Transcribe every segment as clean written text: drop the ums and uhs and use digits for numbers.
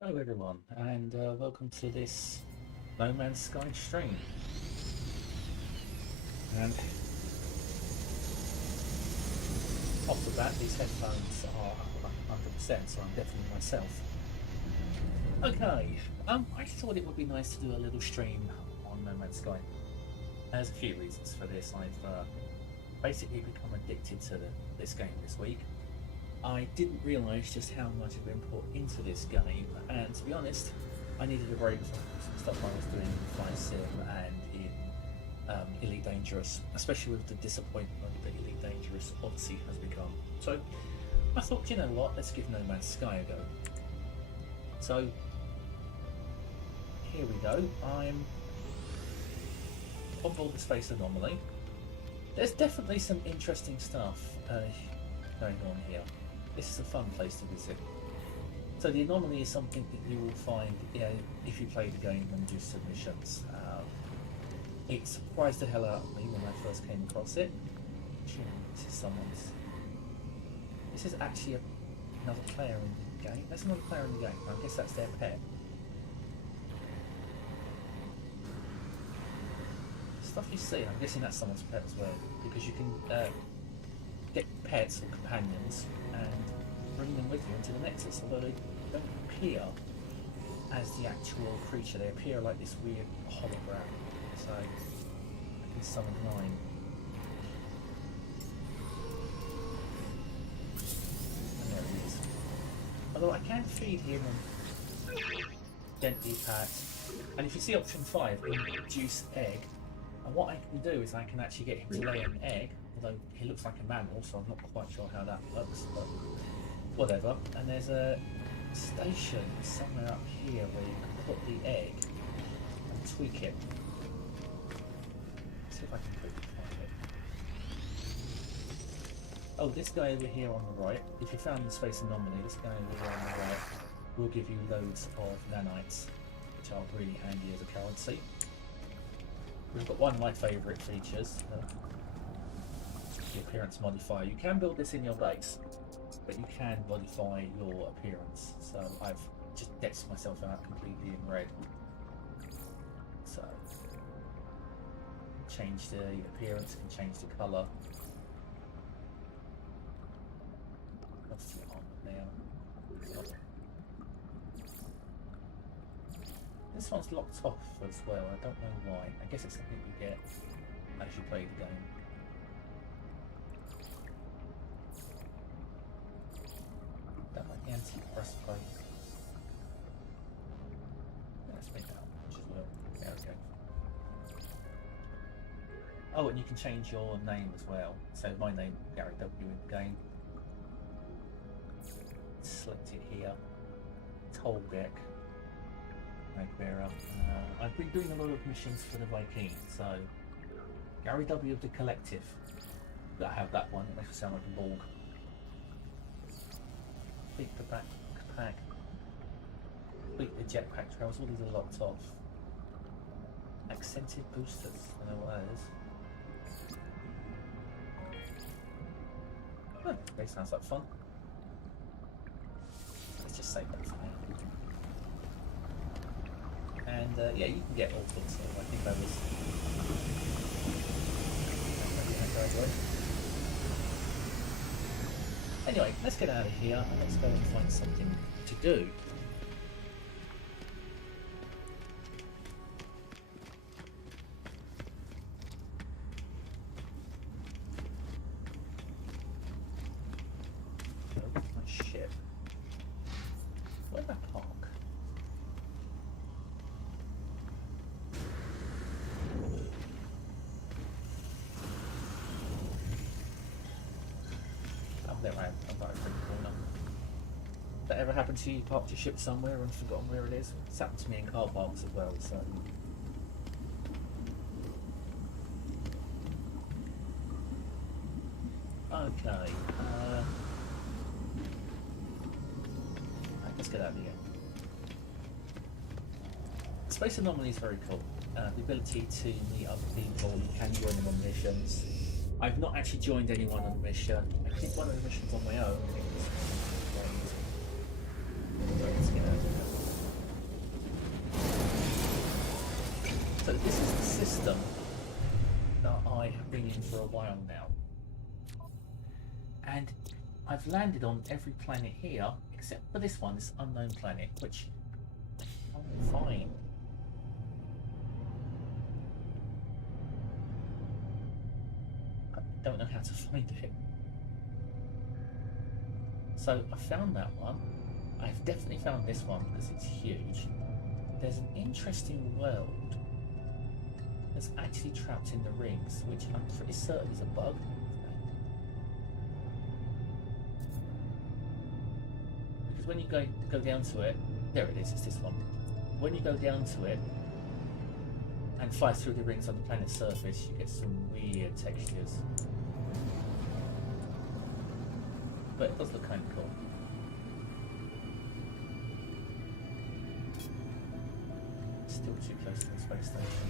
Hello everyone, and welcome to this No Man's Sky stream. And off the bat, these headphones are 100%, so I'm definitely myself. Okay, I thought it would be nice to do a little stream on No Man's Sky. There's a few reasons for this. I've basically become addicted to this game this week. I didn't realise just how much had been put into this game, and to be honest, I needed a break from some stuff I was doing in Fly Sim and in Elite Dangerous, especially with the disappointment that Elite Dangerous Odyssey has become. So I thought, you know what, let's give No Man's Sky a go. So here we go. I'm on board the Space Anomaly. There's definitely some interesting stuff going on here. This is a fun place to visit. So the anomaly is something that you will find if you play the game and do submissions. It surprised the hell out of me when I first came across it. This is someone's. This is actually another player in the game. That's another player in the game. I guess that's their pet. Stuff you see, I'm guessing that's someone's pet as well, because you can get pets or companions and bring them with you into the Nexus, although they don't appear as the actual creature. They appear like this weird hologram. So I can summon 9. And there it is. Although I can feed him and gently pat. And if you see option 5, induce egg. And what I can do is I can actually get him to lay an egg, although he looks like a mammal, so I'm not quite sure how that works, but whatever. And there's a station somewhere up here where you can put the egg and tweak it. Let's see if I can quickly find it. Oh, this guy over here on the right, if you found the Space Anomaly, this guy over here on the right will give you loads of nanites, which are really handy as a currency. We've got one of my favourite features, the appearance modifier. You can build this in your base, but you can modify your appearance. So I've just decked myself out completely in red. So change the appearance, can change the colour. What's the on now? This one's locked off as well, I don't know why. I guess it's something you get as you play the game. Don't like the anti-breastplate. Let's make that much as well. There we go. Oh, and you can change your name as well. So my name, Gary W in the game. Select it here. Tolgek. I've been doing a lot of missions for the Viking, so Gary W of the Collective. I have that one, it makes me sound like a Borg. Complete the backpack. Complete the jetpack trails, all these are locked off. Accented boosters, I know what that is. Oh, okay, sounds like fun. Let's just save that for now. And yeah, you can get all sorts of, I think that was... Anyway, let's get out of here and let's go and find something to do. Oh, my ship. Where'd I park? There I am, I'm right in the corner. That ever happened to you? You parked your ship somewhere and forgotten where it is? It's happened to me in car parks as well, so... Okay, let's get out of here. Space Anomaly is very cool. The ability to meet other people, you can join them on missions. I've not actually joined anyone on a mission. I did one of the missions on my own. I think it was... Let's get out of here. system that I have been in for a while now. And I've landed on every planet here, except for this one, this unknown planet, which I can't find. I don't know how to find it. So I found that one. I've definitely found this one because it's huge. There's an interesting world that's actually trapped in the rings, which I'm pretty certain is a bug. Because when you go down to it, there it is, it's this one. When you go down to it and fly through the rings on the planet's surface, you get some weird textures. But it does look kind of cool. Still too close to the space station.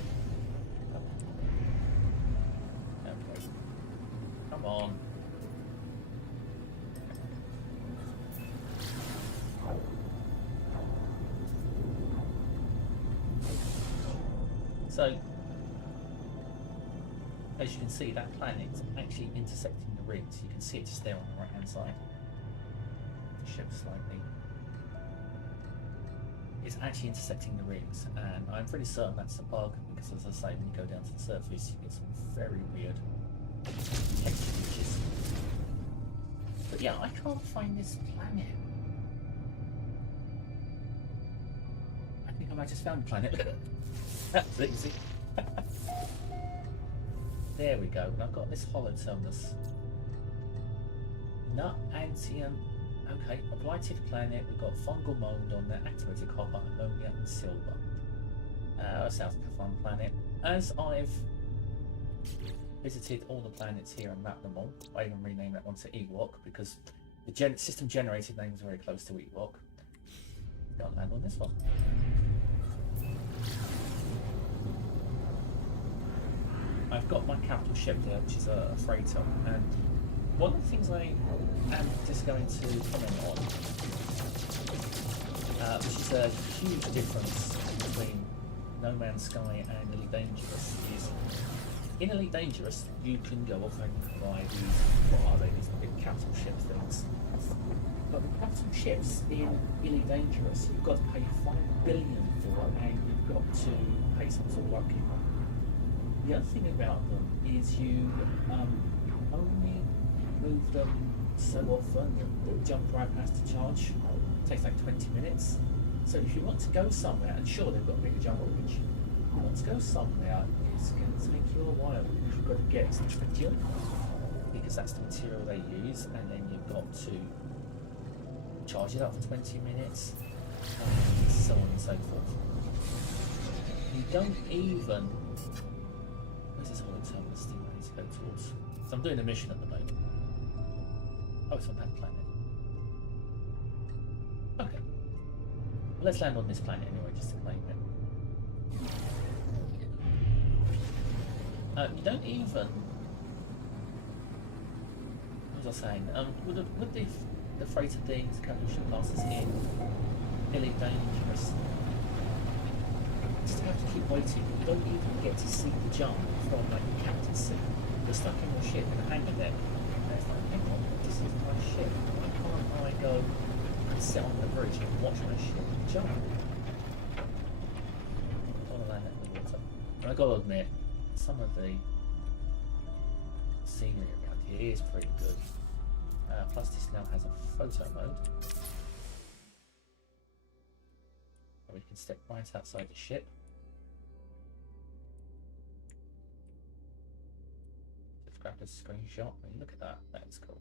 Okay. Come on. So, as you can see, that planet's actually intersecting the rings. You can see it just there on the right hand side. Shift slightly. It's actually intersecting the rings, and I'm pretty certain that's a bug because, as I say, when you go down to the surface, you get some very weird texture features. But yeah, I can't find this planet. I think I might just found the planet. That's easy. There we go, and I've got this holoterminus. Nut Antium. Okay, a blighted planet. We've got fungal mold on there, activated copper, ammonia, and silver. Sounds like a fun planet. As I've visited all the planets here and mapped them all, I even renamed that one to Ewok because the system generated name is very close to Ewok. Gotta land on this one. I've got my capital ship there, which is a freighter, and one of the things I am just going to comment on, which is a huge difference between No Man's Sky and Elite Dangerous, is in Elite Dangerous you can go off and buy these, what are they, these big capital ship things. But the capital ships in Elite Dangerous, you've got to pay $5 billion for it, and you've got to pay some sort of lucky. The other thing about them is you only move them so often that the jump drive has to charge. It takes like 20 minutes. So if you want to go somewhere, and sure they've got a bigger jump bridge, if you want to go somewhere, it's going to take you a while because you've got to get tritium, because that's the material they use, and then you've got to charge it up for 20 minutes, and so on and so forth. You don't even... Where's this holoterminus thing I need to go towards? So I'm doing a mission at the moment. Oh, it's on that planet. Okay. Well, let's land on this planet anyway, just to claim it. You don't even... What was I saying? Would the freighter things, capital ship classes in Elite Dangerous, just have to keep waiting. You don't even get to see the jump from like the captain's seat. You're stuck in your ship in a hangar deck. And it's like, hang on, this is my ship. Why can't I go and sit on the bridge and watch my ship jump? I want to land it in the water. And I got to admit, some of the scenery around here is pretty good. Plus this now has a photo mode. We can step right outside the ship. Just grab a screenshot and look at that. That is cool.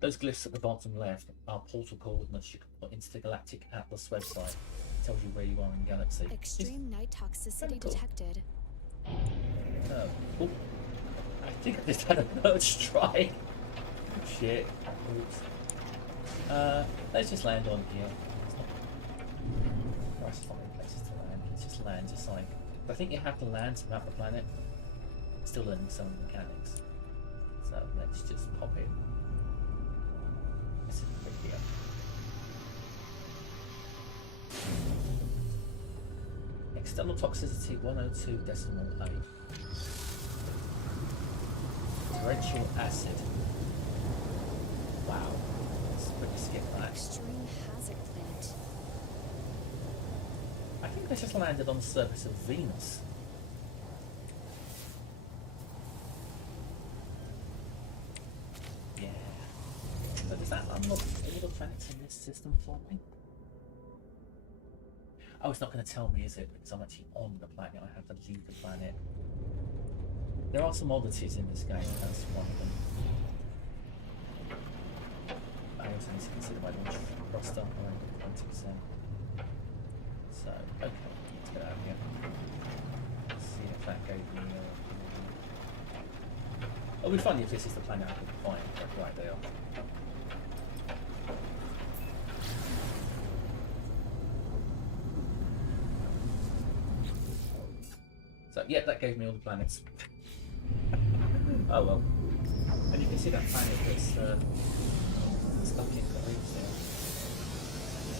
Those glyphs at the bottom left are portal coordinates you can put into the Galactic Atlas website. It tells you where you are in the galaxy. Extreme night toxicity cool. detected. Oh, I think I just had a bird strike. Shit. Oops. Let's just land on here. Nice fine places to land. Let's just land, just like... I think you have to land to map the planet. Still learning some mechanics. So let's just pop in. Let's put it here. External toxicity 102.8. Torrential acid. Wow. Let's quickly skip that. Extreme hazard plant. I think they just landed on the surface of Venus. Yeah. So does that unlock all the planets in this system for me? Oh, it's not going to tell me, is it? Because I'm actually on the planet. I have to leave the planet. There are some oddities in this game. That's one of them. I also need to consider my launch roster around 20%. So, okay, let's get out of here. Let's see if that gave me. It'll be funny if this is the planet I can find. Right there. So, yeah, that gave me all the planets. Oh well. And you can see that planet that's stuck in the leaves there.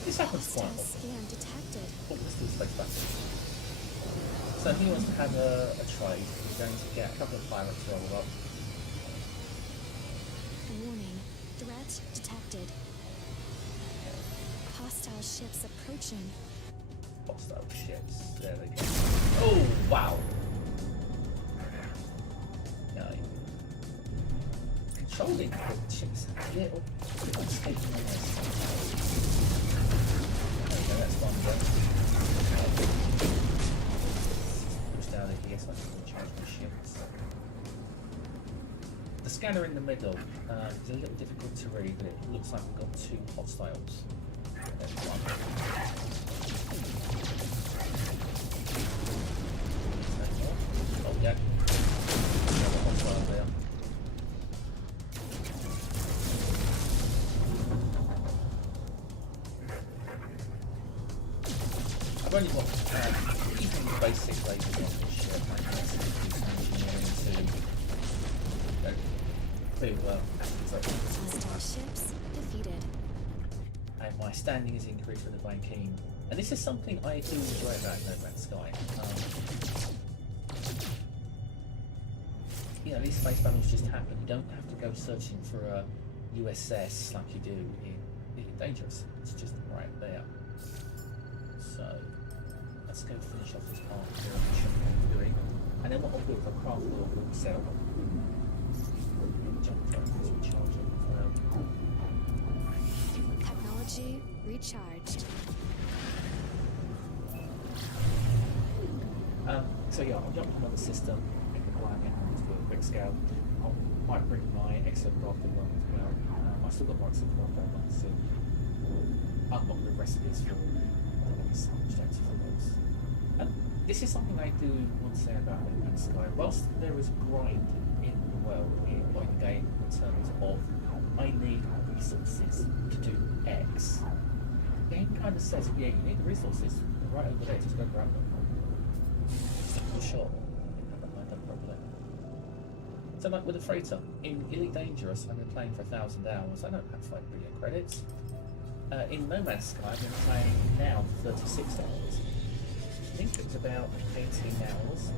This happens quite Hostile often. scan detected. Oh, let's do space back. So he wants to have a trade. He's going to get a couple of pirates rolled up. Warning. Threat detected. Hostile ships approaching. Hostile ships. There they go. Oh, wow. No. Controlling the ships a little bit unstable on this. There we go, that's one go. Pushed out of here so I can charge my ships. The scanner in the middle is a little difficult to read, but it looks like we've got two hostiles. There's one. Oh yeah. Another hostile there. I've only got even the basic lasers on this ship. I can engineering Hostile ships defeated. and my standing is increased with the Banking. And this is something I do enjoy about No Man's Sky. You know, these space battles just happen. You don't have to go searching for a USS like you do in Dangerous. It's just right there. So let's go finish off this part here on the ship I'm doing. And then what I'll do is I'll craft a little walk cell. Jump phone is recharging as well. Technology recharged. So yeah, I'll jump on another system, pick the planet, and just do a quick scale. I might bring my exocraft along as well. I've still got my exocraft I want to unlock the recipes for some strengths for those. And this is something I do want to say about No Man's Sky. Whilst there is grind in the world, in the game, in terms of I need resources to do X, the game kind of says, yeah, you need the resources. They're right over there, just go grab them. Simple shot. Never mind that problem. So like with a freighter, in Elite Dangerous I've been playing for 1,000 hours. I don't have 5 billion credits. In No Man's Sky I've been playing now for 36 hours. I think it was about 18 hours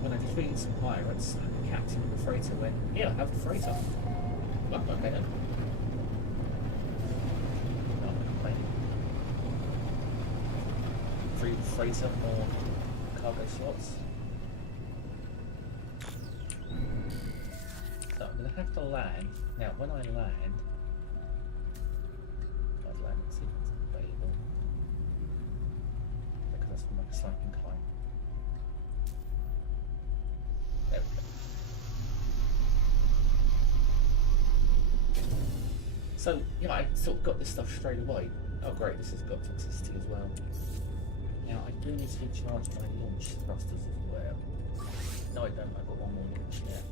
when I defeated some pirates and the captain of the freighter went, yeah, I have the freighter. Well, okay then. No, I'm complaining. Free freighter, more cargo slots. So I'm going to have to land. Now, when I land, I'd land and see if it's available. Because that's going to make a slight incline. There we go. So, yeah, I sort of got this stuff straight away. Oh, great, this has got toxicity as well. Now, I do need to recharge my launch thrusters as well. No, I don't. I've got one more launch there.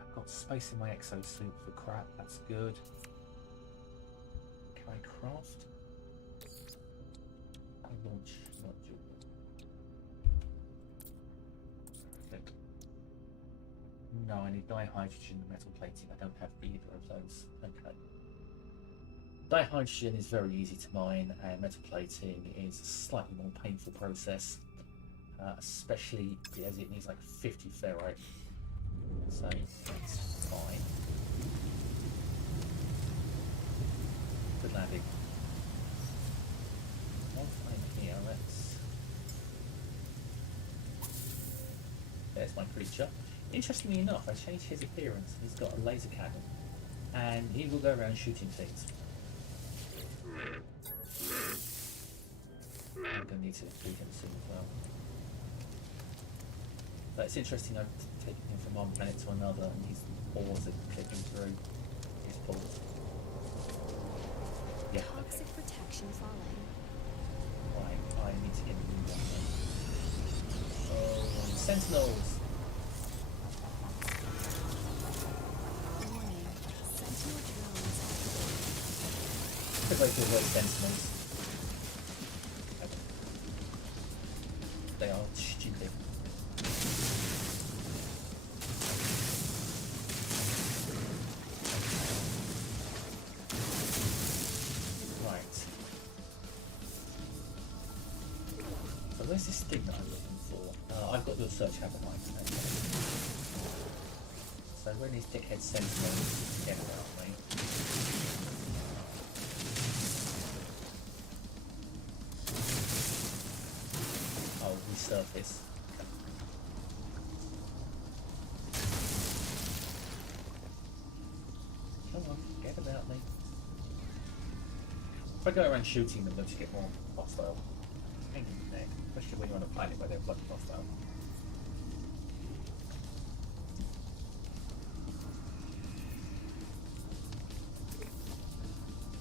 I've got space in my exosuit for crap. That's good. Can I craft a launch module? Good. No, I need dihydrogen and metal plating. I don't have either of those. Okay. Dihydrogen is very easy to mine, and metal plating is a slightly more painful process, especially as it needs like 50 ferrite. So that's fine. Good landing. One flame here, there's my creature. Interestingly enough, I changed his appearance. He's got a laser cannon, and he will go around shooting things. I'm going to need to feed him soon as well. But it's interesting, I've taken him from one planet to another, and his paws are clicking through his paws. Yeah, okay. Toxic protection falling. Right, I need to get a new one then. So, Sentinels! Warning. Sentinel drones activated. Good way to avoid Sentinels. They are stupid. Right. So where's this thing that I'm looking for? I've got your search haven't I? Okay. So when these dickhead Sentinels get about me. Oh, resurface. Come on, get about me. If I go around shooting them, they'll just get more hostile. Hang in the neck, especially when you're on a planet where they're bloody hostile.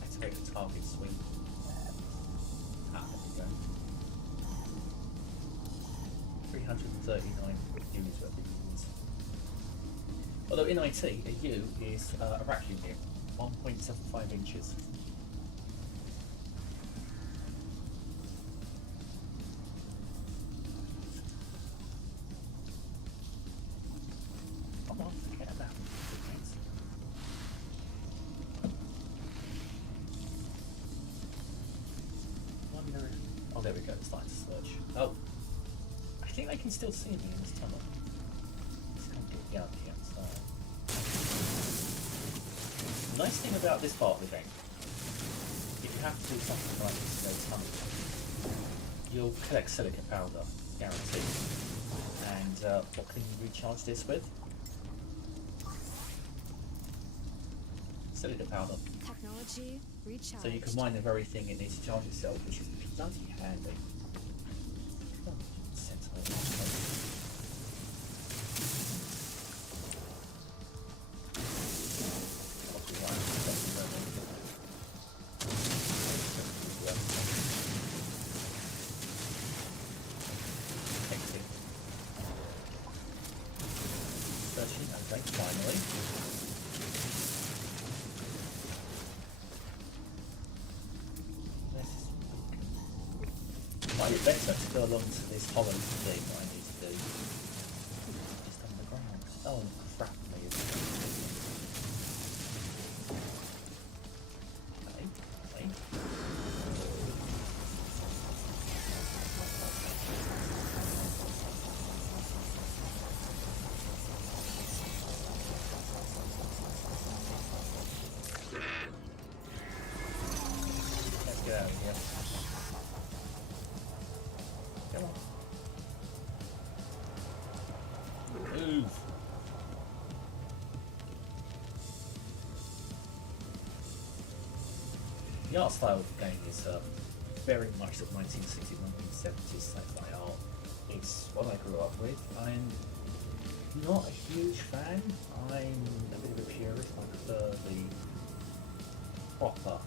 Activate the target sweep. Ah, there we go. 339 units worth of units. Although in IT, a U is a rack unit, 1.75 inches. Come on, forget about it. Wonder if... Oh, there we go, it's starting to search. Oh, I think they can still see me in this tunnel. Just can't get out the outside. The nice thing about this part of the game, if you have to do something like this, go tunnel, you'll collect silica powder, guaranteed. And what can you recharge this with? Silica powder. Technology recharged. So you can mine the very thing it needs to charge itself, which is bloody handy. Oh, Sentinel. Searching, okay, finally. Might be better to go along to this hollow thing that I need to do. Just on the ground. Oh crap me. Okay, okay. Let's get out of here. Come on. Move. The art style of the game is very much sort of 1960s, 1970s sci-fi art. It's what I grew up with. I'm not a huge fan. I'm a bit of a purist. I prefer the proper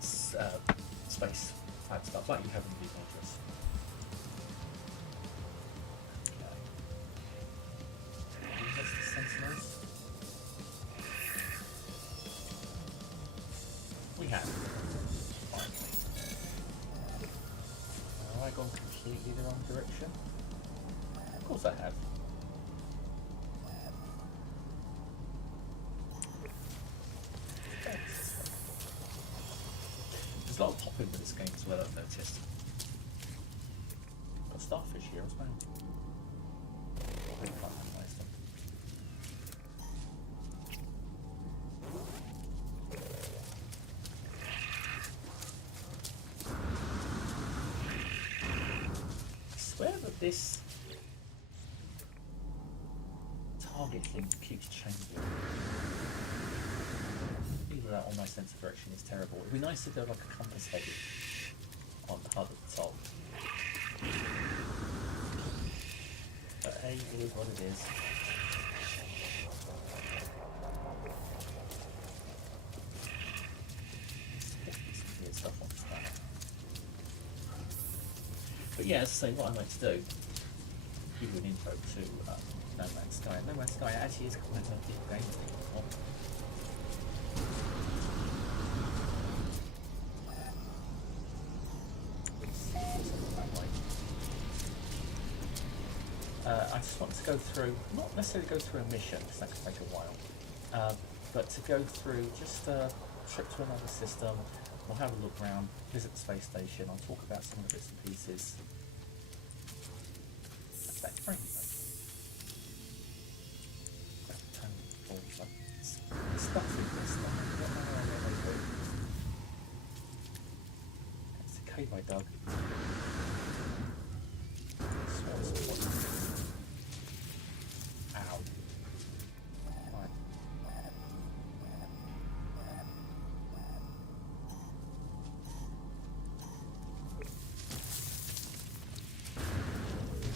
space type stuff, like you have in the Adventures. Sentinels? We have. Finally. Have I gone completely the wrong direction? Of course I have. as well, I've noticed. Got starfish here as well. I can't recognise them. I swear that this target thing keeps changing. Either that or my sense of direction is terrible. It'd be nice if there were like a compass headed on the HUD at the top. But hey, it is what it is. Some weird stuff on this planet. But yeah, as I say, what I'd like to do, give you an intro to No Man's Sky. No Man's Sky actually is quite a deep game. I just want to go through, not necessarily go through a mission, because that could take a while, but to go through just a trip to another system. We'll have a look around, visit the space station, I'll talk about some of the bits and pieces. That's that frame rate. Stuff in this stuff. It's a cave I dug. Ow. Right.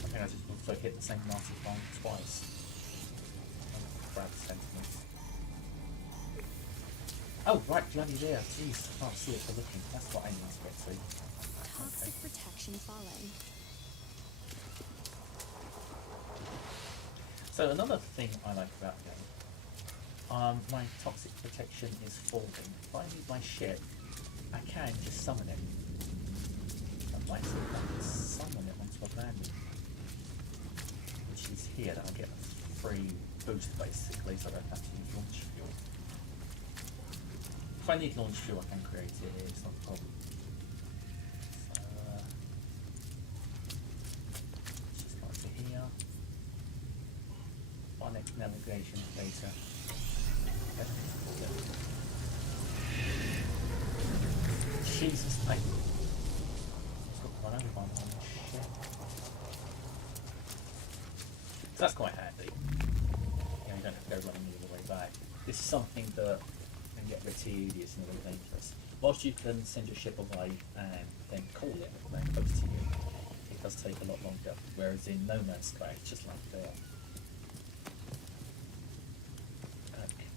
I think I just also hit the same nasty bomb twice. Grab sentiments. Oh, right, bloody there. Jeez, I can't see it for looking. That's what I need to get to. Toxic protection falling. So another thing I like about the game, my toxic protection is falling. If I need my ship, I can just summon it. And my ship, I can summon it onto a landing, which is here. Then I get a free boost basically, so I don't have to use launch fuel. If I need launch fuel, I can create it here, it's not a problem. So, let's just go over here. Phonic navigation data. Jesus, I run over by one shit. So that's quite handy. You don't have to go running all the way back. This is something that can get a bit tedious and a bit dangerous. Whilst you can send your ship away and then call it when it comes to you, it does take a lot longer. Whereas in No Man's Sky, it's just like there. Okay.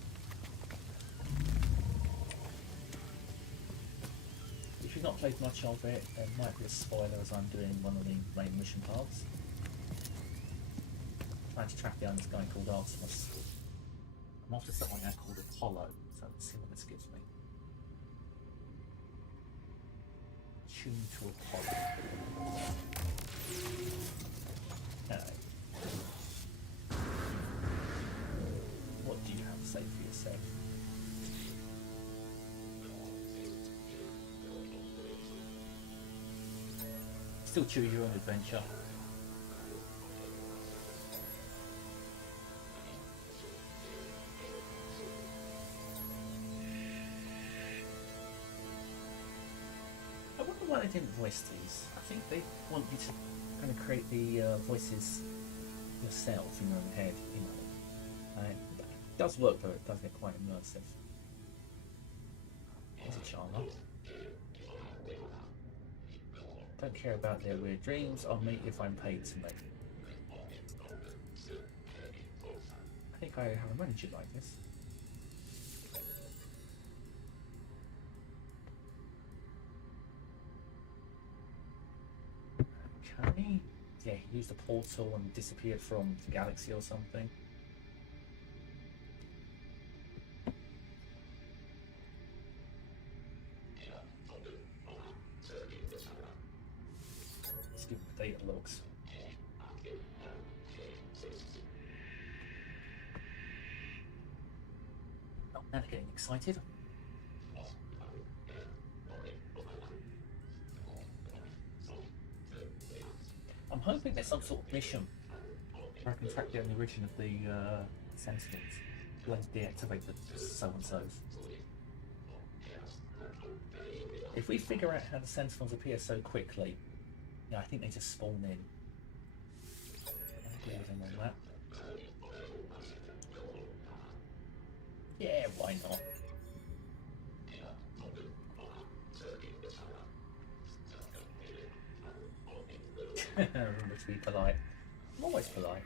If you've not played much of it, there might be a spoiler as I'm doing one of the main mission paths. Trying to track down this guy called Artemis. I'm after someone now called Apollo, so let's see what this gives me. Tune to Apollo. Okay. What do you have to say for yourself? Still choose your own adventure. I wonder why they didn't voice these. I think they want you to kind of create the voices yourself in your own head, you know. It does work though, it does get quite immersive. There's a charmer. Don't care about their weird dreams, I'll meet if I'm paid to make. I think I have a manager like this. Okay. Yeah, he used a portal and disappeared from the galaxy or something. Let's give him the data logs. Oh, now they're getting excited. hoping there's some sort of mission where I can track down the origin of the Sentinels. Let's deactivate the so-and-sos. If we figure out how the Sentinels appear so quickly, yeah, I think they just spawn in. I agree with him on that. Yeah, why not? Remember to be polite. I'm always polite.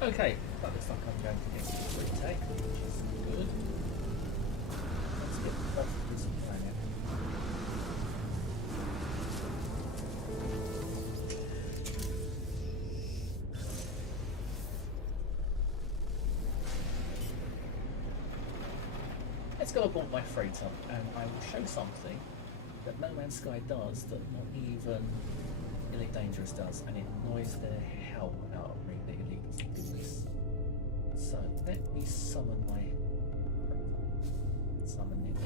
Okay, that looks like I'm going to get some retake, which is good. Let's get off this planet. Let's go aboard my freighter, and I will show something that No Man's Sky does that not even Elite Dangerous does, and it annoys the hell out of me that Elite doesn't do this. So let me summon my summon it.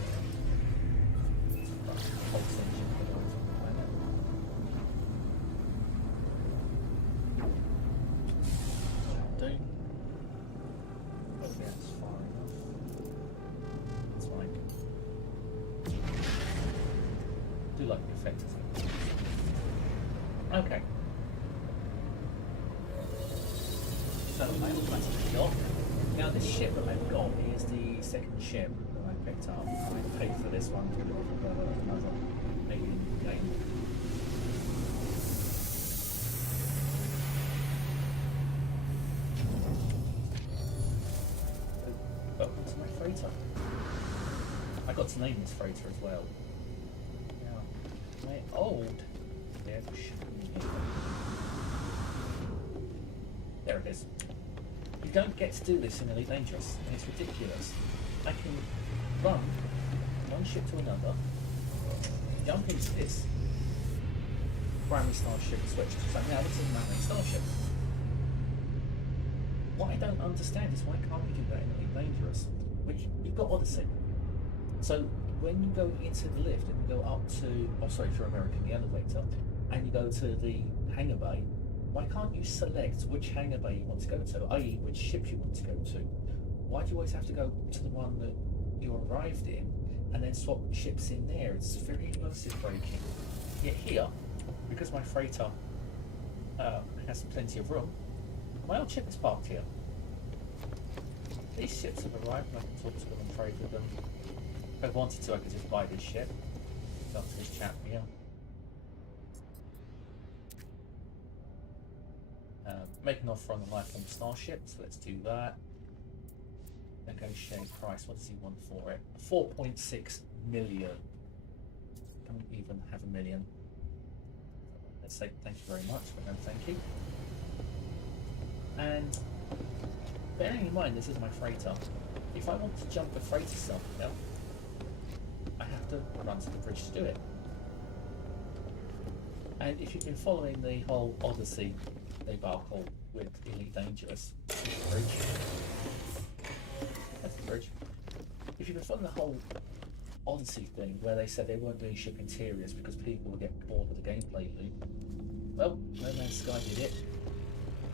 Pulse engine for those on the planet. Do. Okay, that's far enough. That's fine. Do like the effect, isn't it? Okay. So I automatically got. Now this ship that I've got is the second ship that I picked up. I paid for this one through another alien game. Welcome to my freighter. I got to name this freighter as well. Now, my old there it is. You don't get to do this in Elite Dangerous. It's ridiculous. I can run one ship to another, jump into this primary starship and switch to something. Now this is a man-made starship. What I don't understand is why can't we do that in Elite Dangerous? Which you've got Odyssey. So when you go into the lift and you go up to, oh sorry, if you're American, the elevator, and you go to the hangar bay, why can't you select which hangar bay you want to go to, i.e. which ship you want to go to? Why do you always have to go to the one that you arrived in and then swap ships in there? It's very immersive breaking. Yet here, because my freighter has plenty of room, my old ship is parked here. These ships have arrived and I can talk to them and trade with them. If I wanted to, I could just buy this ship. Up to this chap here. Make an offer on the lifelong starship, so let's do that. Negotiate price. What does he want for it? 4.6 million. Don't even have a million. Let's say thank you very much, but no thank you. And bearing in mind this is my freighter, if I want to jump the freighter somewhere, I have to run to the bridge to do it. And if you've been following the whole Odyssey debacle with Elite Dangerous, that's the bridge. That's the bridge. If you've been following the whole Odyssey thing where they said they weren't doing ship interiors because people would get bored with the gameplay loop, well, No Man's Sky did it,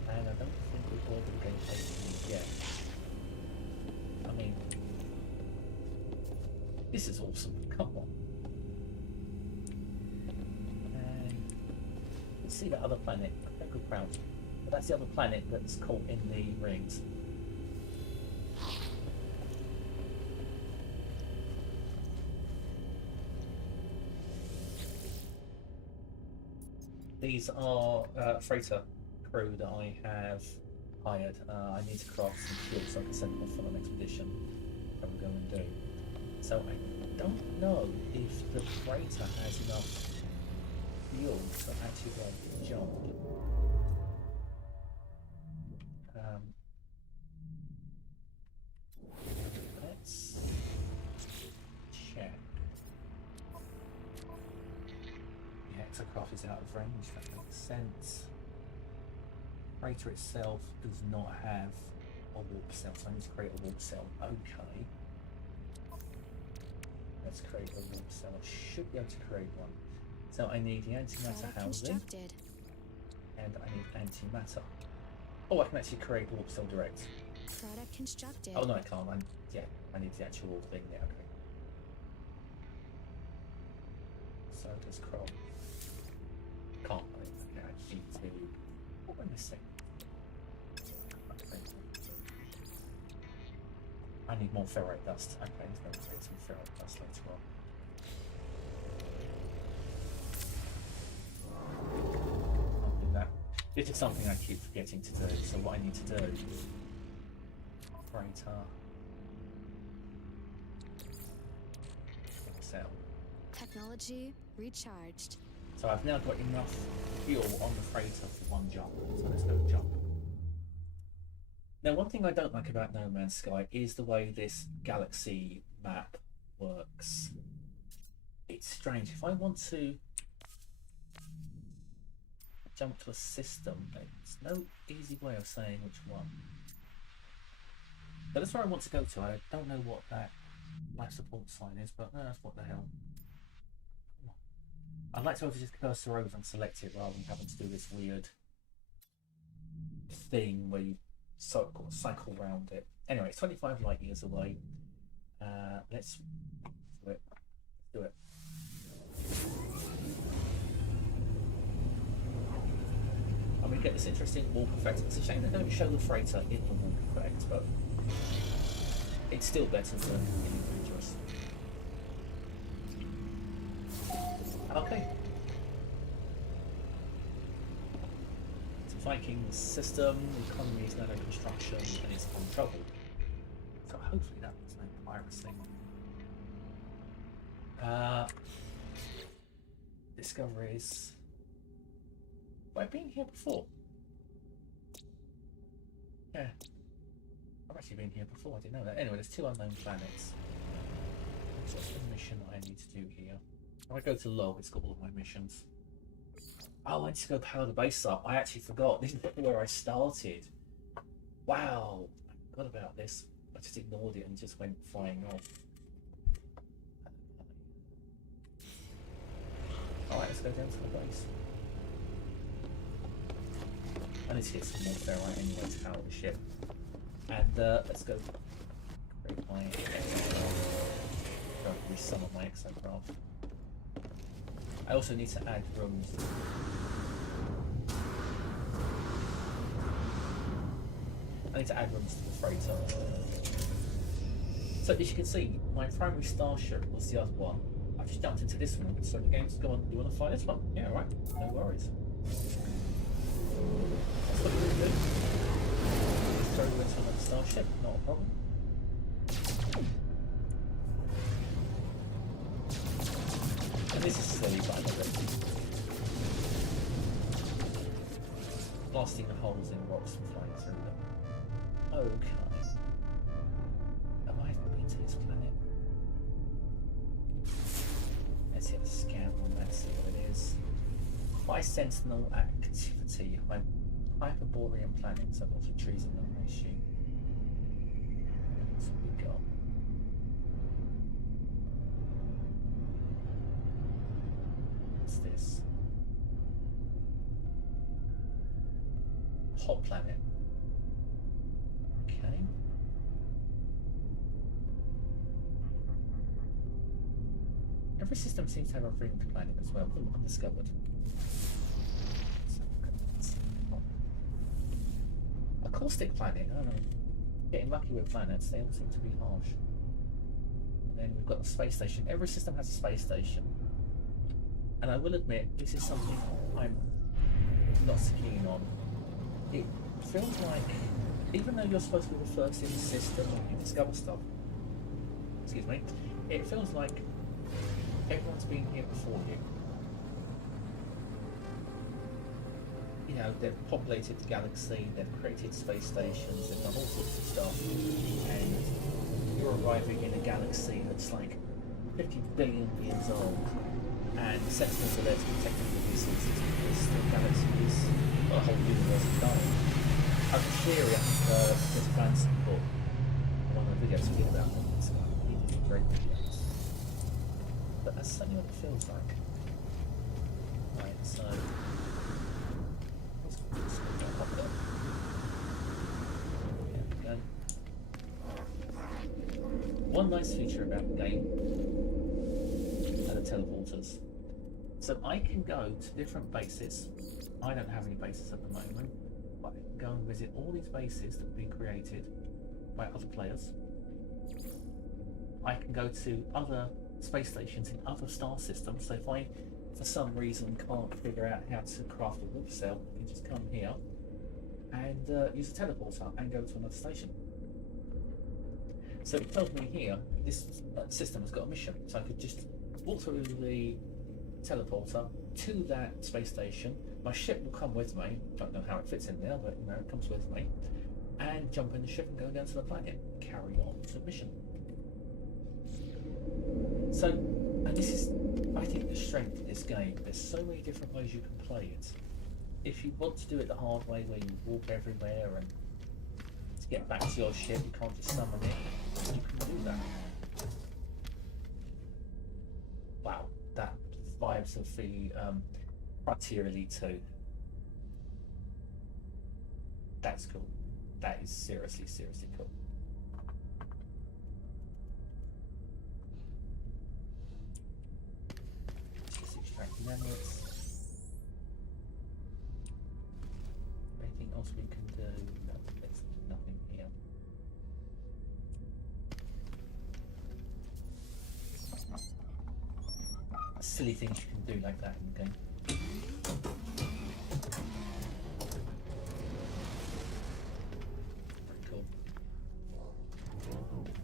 and I don't think we're bored with the gameplay loop yet. I mean, this is awesome. Come on. And let's see that other planet. Good crowd. But that's the other planet that's caught in the rings. These are freighter crew that I have hired. I need to craft some fuel so I can send them off on an expedition that we're going to do. So I don't know if the freighter has enough fuel to actually go and jump. Let's check. The Hexacraft is out of range, that makes sense. Freighter itself does not have a warp cell, so I need to create a warp cell. Okay. let's create a warp cell. I should be able to create one. So I need the antimatter Product housing, constructed. and I need antimatter. Oh, I can actually create warp cell direct. Product constructed. Oh no, I can't. Yeah, I need the actual thing. Yeah, okay. So does Chrome. Can't. Okay, I need to. What am I missing? Okay. I need more ferrite dust. Okay, let's go create some ferrite dust later on. I'll do that. This is something I keep forgetting to do. So what I need to do. Freighter. Cell. Technology recharged. So I've now got enough fuel on the freighter for one jump. So let's go jump. Now, one thing I don't like about No Man's Sky is the way this galaxy map works. It's strange. If I want to jump to a system, there's no easy way of saying which one. But that's where I want to go to. I don't know what that life support sign is, but what the hell. I'd like to be able to just cursor over and select it rather than having to do this weird thing where you cycle around it. Anyway, it's 25 light years away. Let's do it. Do it. And we get this interesting warp effect. It's a shame they don't show the freighter in the warp effect, but it's still better than in Dangerous. Okay. It's a Viking system, the economy is under construction, and it's on trouble. So hopefully that was no pirates thing. Discoveries. Have I been here before? Yeah. I've actually been here before, I didn't know that. Anyway, there's 2 unknown planets. So what's the mission that I need to do here? If I go to log, it's got all of my missions. Oh, I need to go power the base up. I actually forgot. This is where I started. Wow. I forgot about this. I just ignored it and just went flying off. Alright, let's go down to the base. I need to get some more ferrite anyway to power the ship. And let's go create my exocraft. Go resummon my exocraft. I also need to add rooms. I need to add rooms to the freighter. So as you can see, my primary starship was the other one. I've just jumped into this one. So the game's go on. You want to fly this one? Yeah, right. No worries. That's what you do. Just throw you into another starship. Not a problem. And this is silly, but I love it. Blasting the holes in rocks and flying through them. Okay. Have I been to this planet? Let's hit a scan on that, see what it is. High sentinel activity. Hyperborean planets. I've got some trees in them, I assume. What's we got? What's this? Hot planet. Okay. Every system seems to have a ringed planet as well. Ooh, undiscovered. A caustic planet. I don't know. Getting lucky with planets. They all seem to be harsh. And then we've got the space station. Every system has a space station. And I will admit, this is something I'm not so keen on. It feels like, even though you're supposed to be the first in the system and you discover stuff, excuse me, it feels like everyone's been here before you. You know, they've populated the galaxy, they've created space stations, they've done all sorts of stuff, and you're arriving in a galaxy that's like 50 billion years old, and the sentinels are there to protect the resources because the galaxy is, well, the whole universe is dying. In theory, I think there's plans to put one of the videos to about this guy. He did great videos. That's certainly what it feels like. Right, so let's pop it up. There we go. One nice feature about the game are the teleporters. So I can go to different bases. I don't have any bases at the moment, but I can go and visit all these bases that have been created by other players. I can go to other space stations in other star systems. So if I, for some reason, can't figure out how to craft a warp cell, I can just come here and use a teleporter and go to another station. So it tells me here, this system has got a mission. So I could just walk through the teleporter to that space station. My ship will come with me. Don't know how it fits in there, but you know, it comes with me. And jump in the ship and go down to the planet. Carry on to the mission. So, and this is, I think, the strength of this game. There's so many different ways you can play it. If you want to do it the hard way, where you walk everywhere and to get back to your ship, you can't just summon it, you can do that. Wow, that vibes of the Frontier Elite 2. That's cool. That is seriously, seriously cool. Just extract magnets. Anything else we can do? No, there's nothing here. Silly things you can do like that in the game. Pretty cool.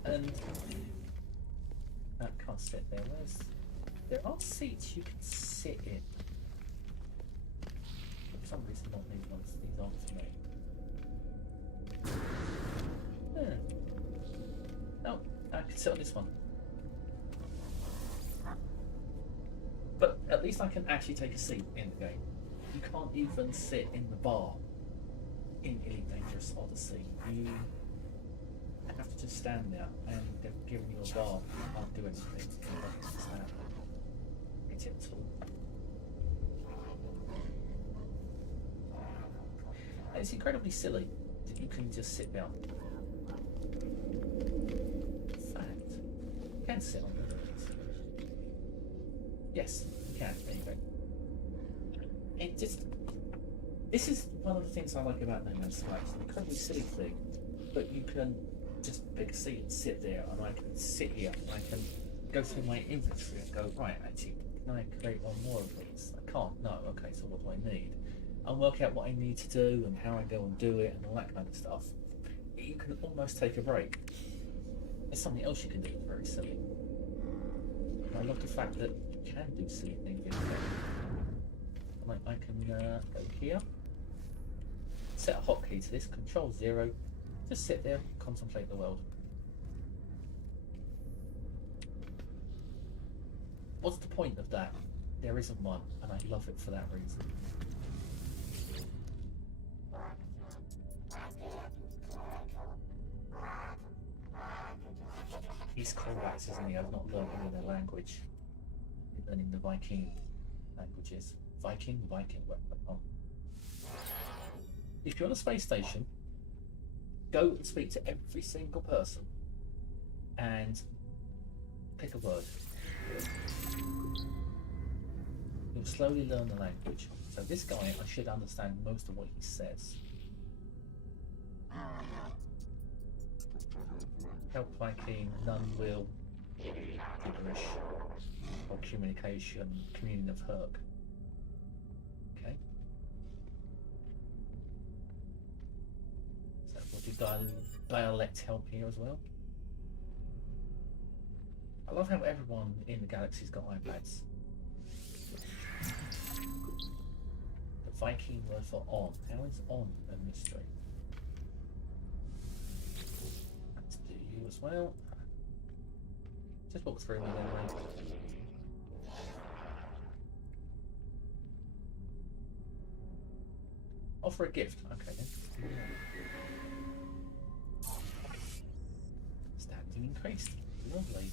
And that can't sit there. There are seats you can sit in. For some reason, not these ones. These aren't for me. No, I can sit on this one. But at least I can actually take a seat in the game. You can't even sit in the bar in Elite Dangerous Odyssey. You have to just stand there and they're giving you a bar. You can't do anything. You don't stand. It's at all. And it's incredibly silly that you can just sit down. In fact, you can sit on the Yes, you can. There you go. It just. This is one of the things I like about No Man's Sky. It's an incredibly silly thing, but you can just pick a seat and sit there, and I can sit here, and I can go through my inventory and go, right, actually, can I create one more of these? I can't. No. Okay, so what do I need? And work out what I need to do and how I go and do it and all that kind of stuff. You can almost take a break. There's something else you can do that's very silly. And I love the fact that can do silly things in the game. Like I can go here, set a hotkey to this, Control 0, just sit there, contemplate the world. What's the point of that? There isn't one, and I love it for that reason. He's Korvax, isn't he? I've not learned any of their language. Learning the Viking languages. Viking? Oh. If you're on a space station, go and speak to every single person and pick a word. You'll slowly learn the language. So this guy, I should understand most of what he says. Help Viking, none will. Gibberish. Or communication, communion of Herc. Okay. So we'll do dialect help here as well. I love how everyone in the galaxy's got iPads. The Viking word for on. How is on a mystery? Let's do you as well. Just walk through me then, mate. Offer a gift. Okay then. Standing increased. Lovely.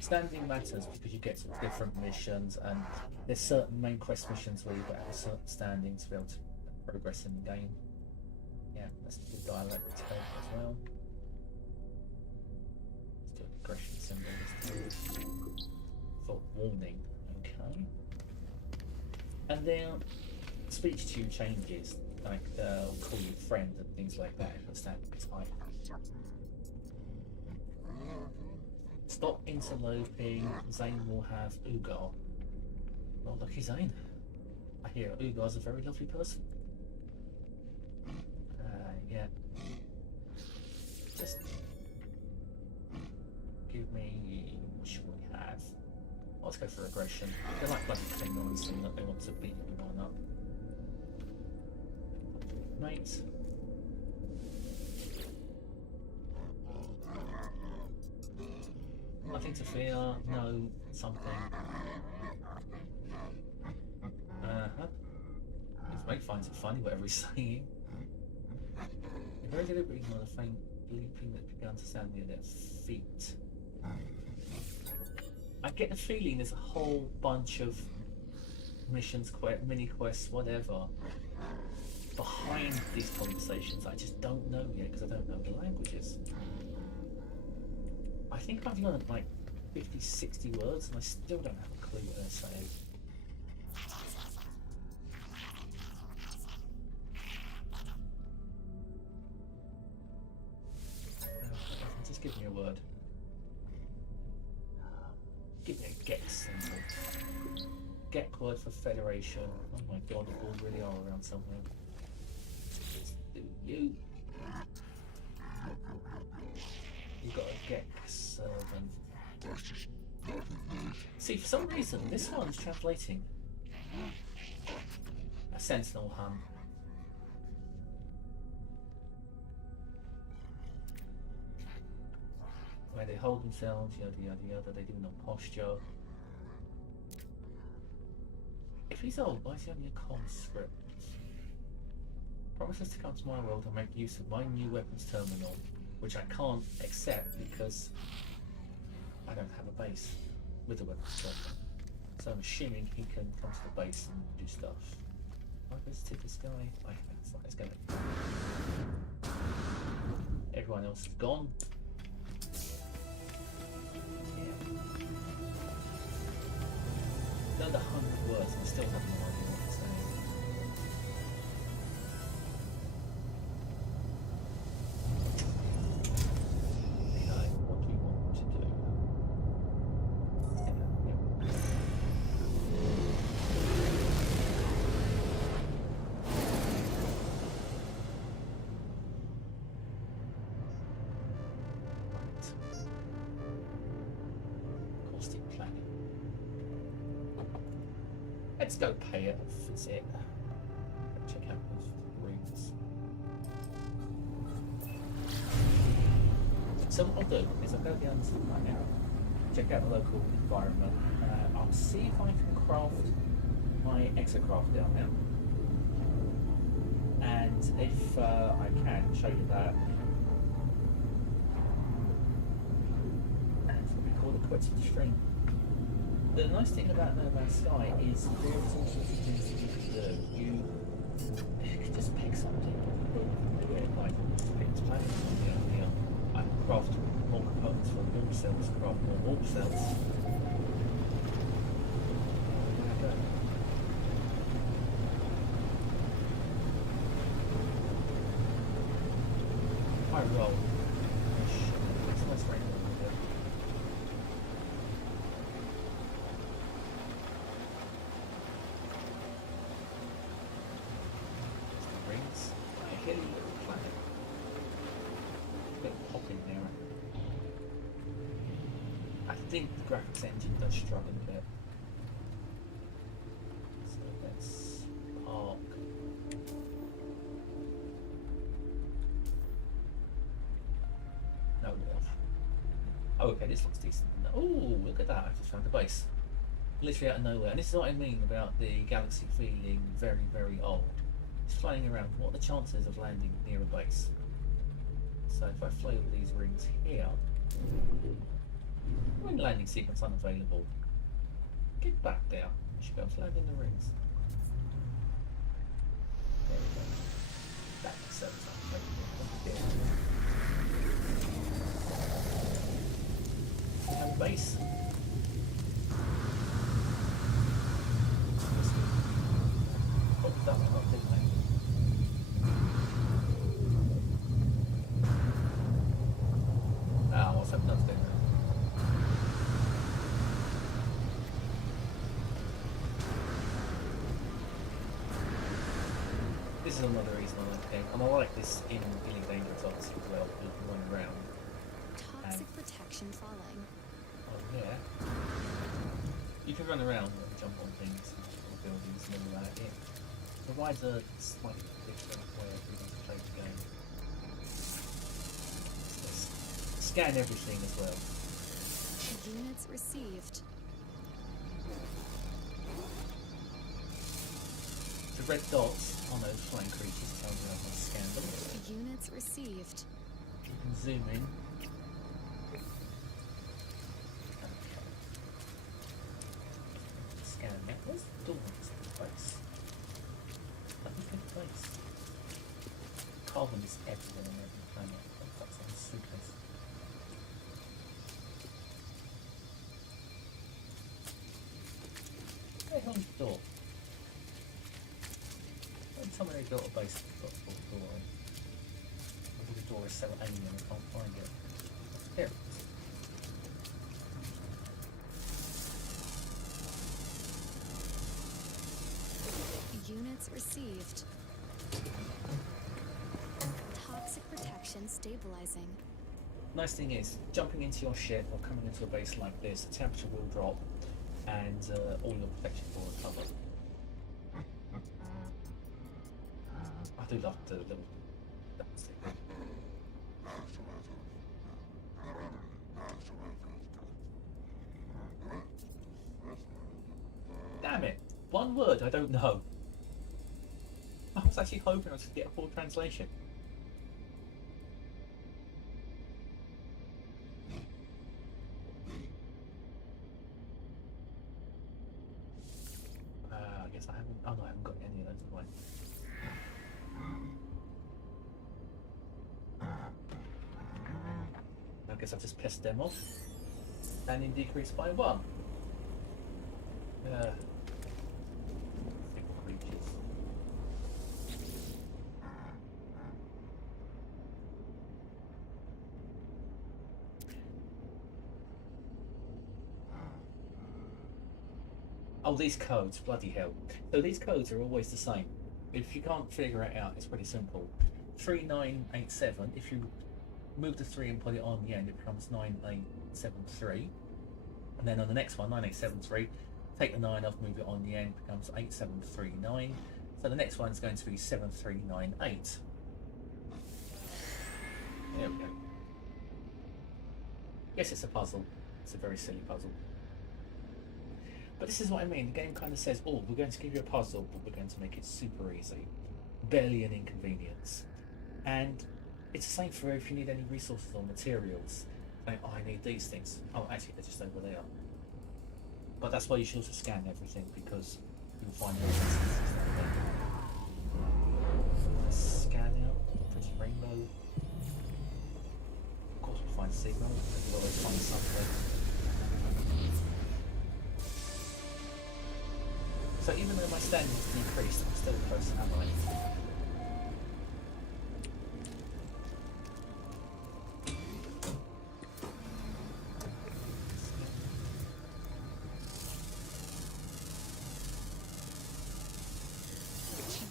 Standing matters because you get to different missions, and there's certain main quest missions where you've got to have a certain standing to be able to progress in the game. Yeah, let's do dialect take as well. Let's do an aggression symbol this time. For warning, okay. And then speech to you changes, like call you friend and things like that. What's that type? Stop interloping. Zane will have Ugar. Well, lucky Zane. I hear Ugar's a very lovely person. Yeah. Just give me. What should we have? Let's go for aggression. They're like bloody Klingons, and that they want to beat everyone up. Mate. Nothing to fear, no something. His mate finds it funny, whatever he's saying. A very deliberate ignore the faint bleeping that began to sound near their feet. I get the feeling there's a whole bunch of missions, mini quests, whatever, behind these conversations I just don't know yet because I don't know the languages. I think I've learned like 50, 60 words and I still don't have a clue what they're saying. Just give me a word. Give me a get symbol. Get word for Federation. Oh my god, the board really are around somewhere. Do you? You've got a get servant. See, for some reason, this one's translating. A sentinel hun. Where they hold themselves, yada yada yada, they give no posture. If he's old, why is he only a conscript? Promises to come to my world and make use of my new weapons terminal, which I can't accept because I don't have a base with a weapons terminal. So I'm assuming he can come to the base and do stuff. I visited this guy. I haven't. Fine, let's go. Everyone else is gone. Learned 100 words and I still have no idea what they're saying. Okay, what do we want to do? Right. Caustic planning. Let's go pay a visit. Check out those rooms. So what I'll do is I'll go down to right now, check out the local environment. I'll see if I can craft my exocraft down there. And if I can, show you that. And record the quits of the stream. The nice thing about No Man's Sky is there's all sorts of things that you can do. You can just pick something and do it, like pick this planet here. I can craft more components for warp cells, craft more warp cells. I roll. It's nice right now. Rings. A hilly little planet. A bit of pop in there. I think the graphics engine does struggle a bit. So let's park. No, oh, okay, this looks decent. Oh, look at that! I just found a base. Literally out of nowhere. And this is what I mean about the galaxy feeling very, very old. It's flying around. What are the chances of landing near a base? So if I fly over these rings here, When landing sequence unavailable. Get back there. You should be able to land in the rings. There we go. That service unavailable. We have a base. Probably done that one, didn't they? Ah, what's happened upstairs now? This is another reason I like the game, and I like this in Elite Dangerous obviously as well, because you can run around. Toxic protection falling. Oh yeah. You can run around and jump on things or buildings and all that. It provides a slightly different way of being able to play the game. Scan everything as well. Units received. The red dots on those flying creatures tell me I've scanned them. Units received. You can zoom in. Scan that. Where's the door in this place? That was a good place. Carbon is everywhere on every planet. That's like a suitcase. Where the hell's the door? When somebody built a base that's got a full door in. Maybe the door is so alien I can't find it. There it is. Units received. Toxic protection stabilizing. Nice thing is, jumping into your ship or coming into a base like this, the temperature will drop and all your protection will recover. I do love the little... Damn it! One word I don't know. I was actually hoping I was going to get a full translation. I guess I haven't. Oh no, I haven't got any of those. Have I guess I've just pissed them off. Standing decreased by 1. Fickle creatures. Oh, these codes, bloody hell. So these codes are always the same. If you can't figure it out, it's pretty simple. 3987, if you move the 3 and put it on the end, it becomes 9873. And then on the next one, 9873, take the 9 off, move it on the end, becomes 8739. So the next one's going to be 7398. There we go. Yes, it's a puzzle. It's a very silly puzzle. But this is what I mean. The game kind of says, oh, we're going to give you a puzzle, but we're going to make it super easy. Barely an inconvenience. And it's the same for if you need any resources or materials. Like, oh, I need these things. Oh, actually, they're just over there. But that's why you should also scan everything, because you'll find everything. Scan out, pretty rainbow. Of course, we'll find signal. We'll always find something. So even though my standing is decreased, I'm still close, am I?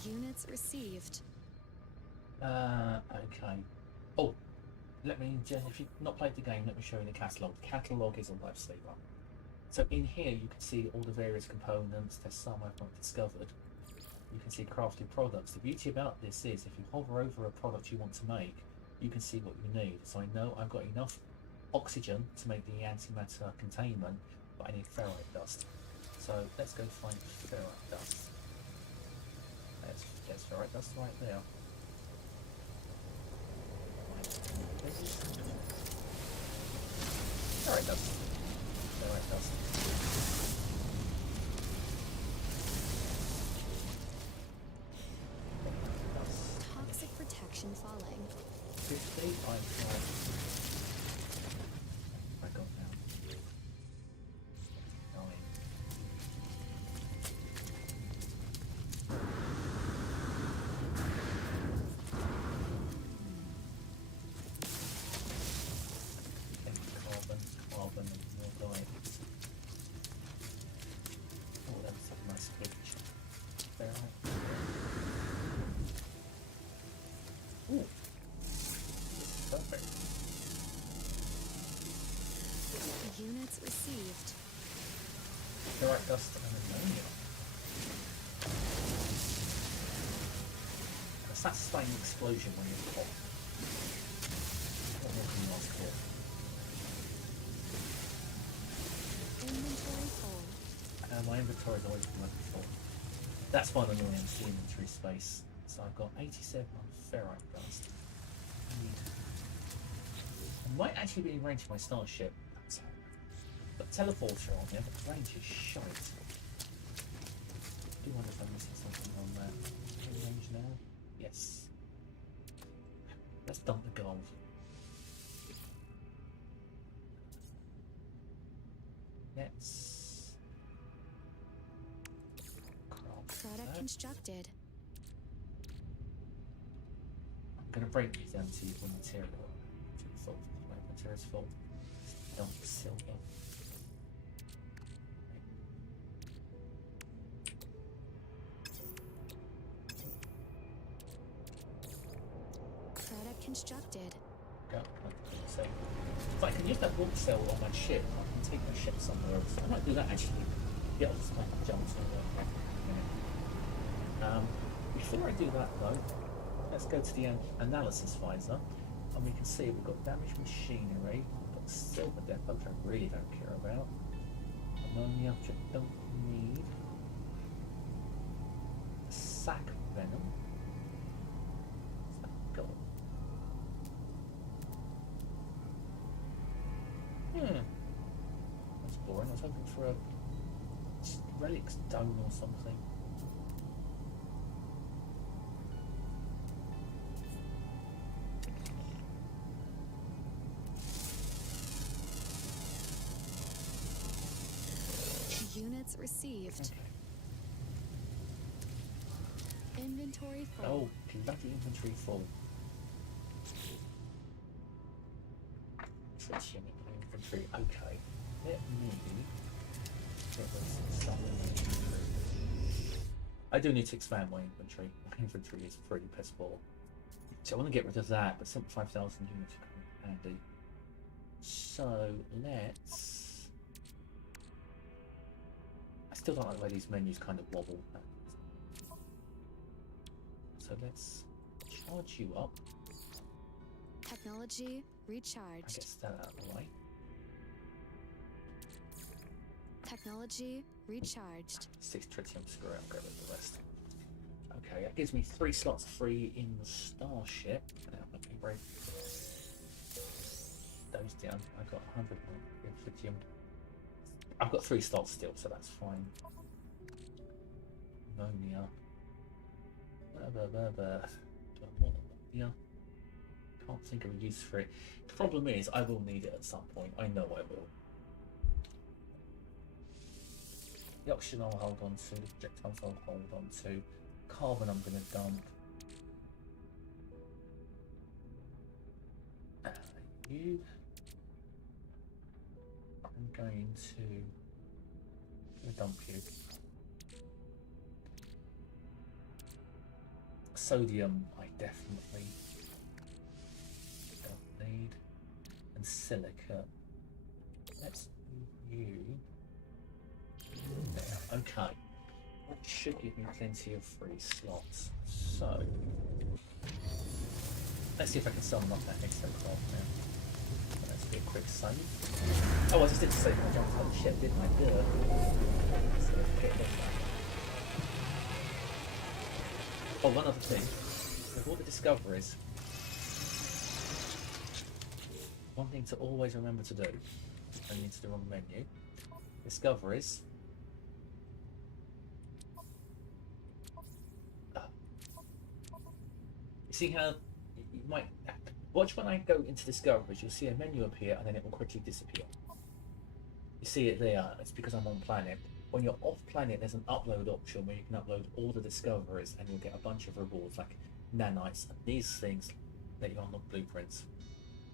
Units received. Okay. Oh, let me, if you've not played the game, let me show you the catalogue. The catalogue is a lifesaver. So in here you can see all the various components. There's some I've not discovered. You can see crafted products. The beauty about this is if you hover over a product you want to make, you can see what you need. So I know I've got enough oxygen to make the antimatter containment, but I need ferrite dust. So let's go find ferrite dust. There's ferrite dust right there. Ferrite dust. Ferrite dust. Toxic protection falling. 50. I got now. 9. Carbon, and more light. Oh, that's a nice glitch. Ferrite. Ooh. Perfect. Units received. Ferrite dust and ammonia. A satisfying explosion when you're hot. What more can you ask for? Inventory full. My inventory is always been looking full. That's one annoyance, the inventory space. So I've got 87 on ferrite dust. I might actually be in range of my starship. But teleporter on there, but the range is shite. I do wonder if I'm missing something on that. In range now? Yes. Let's dump the gold. Let's craft Product that. constructed. I'm going to break these down to one material. Full. My material's full. Dump silver. Product constructed. Go. So, if I can use that warp cell on my ship, I can take my ship somewhere else. I might do that actually. Yeah, I'll just make a jump somewhere. Before I do that though, let's go to the analysis visor, and we can see we've got damaged machinery, we've got silver depot, which I really don't care about, ammonia, which I don't need, sac venom. What's that got? That's boring. I was hoping for a relic stone or something. Units received. Okay. Inventory full. Oh, bloody inventory full. Switching inventory. Okay. Let me get some inventory. I do need to expand my inventory. My inventory is pretty piss poor. So I want to get rid of that, but 75,000 units are kind of handy. So let's. I still don't like the way these menus kind of wobble. So let's charge you up. Technology I recharged. guess that out of the way. Technology recharged. 6 tritium screw, I'll get rid of the rest. Okay, that gives me 3 slots free in the starship. Now let me break those down. I've got 100 tritium. I've got 3 slots still, so that's fine. Ammonia. Do I want ammonia? Can't think of a use for it. The problem is, I will need it at some point. I know I will. The oxygen I'll hold on to, the projectiles I'll hold on to. Carbon I'm going to dump. You. I'm going to dump you. Sodium I definitely don't need. And silica. Let's move you there. Okay. That should give me plenty of free slots. So let's see if I can summon up that exocraft now. Let's do a quick save. Oh, I just didn't save my jump on the ship, didn't I? Duh. So let's get that. Oh, one other thing. With all the discoveries, one thing to always remember to do going into the wrong menu. Discoveries. You see how you might watch when I go into discoveries, you'll see a menu appear and then it will quickly disappear. You see it there, it's because I'm on planet. When you're off planet, there's an upload option where you can upload all the discoveries and you'll get a bunch of rewards like nanites and these things that you unlock blueprints.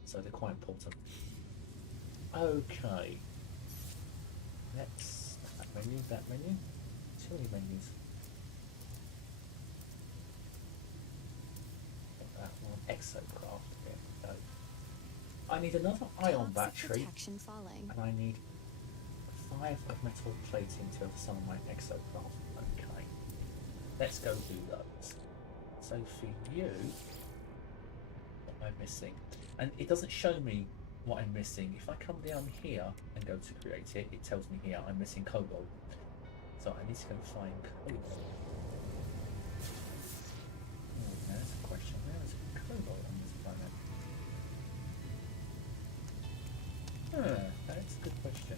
So they're quite important. Okay. Let's that menu. Too many menus. That one, exocraft. There we go. I need another ion Toxic battery, protection falling. and I need 5 of metal plating to have some of my exocraft. Okay. Let's go do those. So for you, what am I missing? And it doesn't show me what I'm missing. If I come down here and go to create it, it tells me here I'm missing cobalt. So I need to go find cobalt. Oh, there's a question. Where is cobalt on this planet? That's a good question.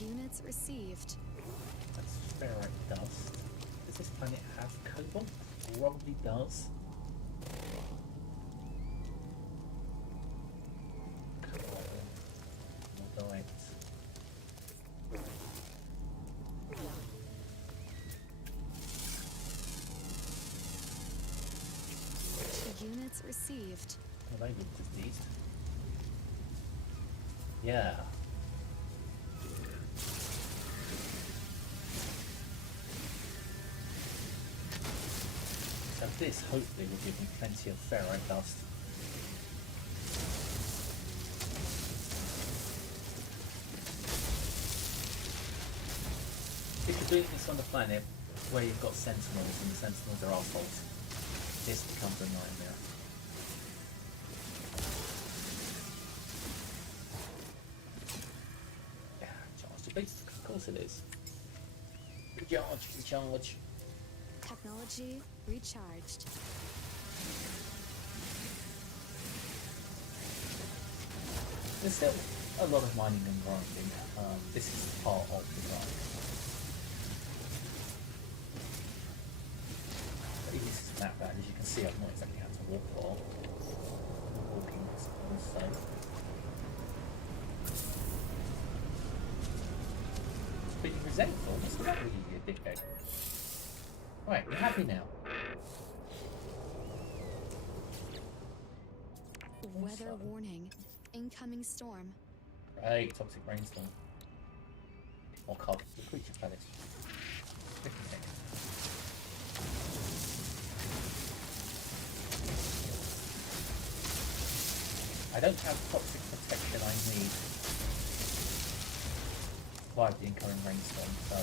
Units received. That's ferrite dust. Does this planet have cobalt? Probably does. Cobalt. Units received. Well, they looked at these. Yeah. So this hopefully will give me plenty of ferrite dust. If you're doing this on the planet where you've got sentinels and the sentinels are assholes, this becomes a nightmare. Yeah, charge the beast. Of course it is. Recharge. Technology recharged. There's still a lot of mining and grinding. This is part of the grind. But even this is mapped out. As you can see, I've not exactly had to walk far. I'm walking also. Being resentful, isn't that really a dickhead? Right, we're happy now. Weather warning. Incoming storm. Great, toxic rainstorm. More carbon for the creature planets. Picnic. I don't have toxic protection I need to survive the incoming rainstorm, so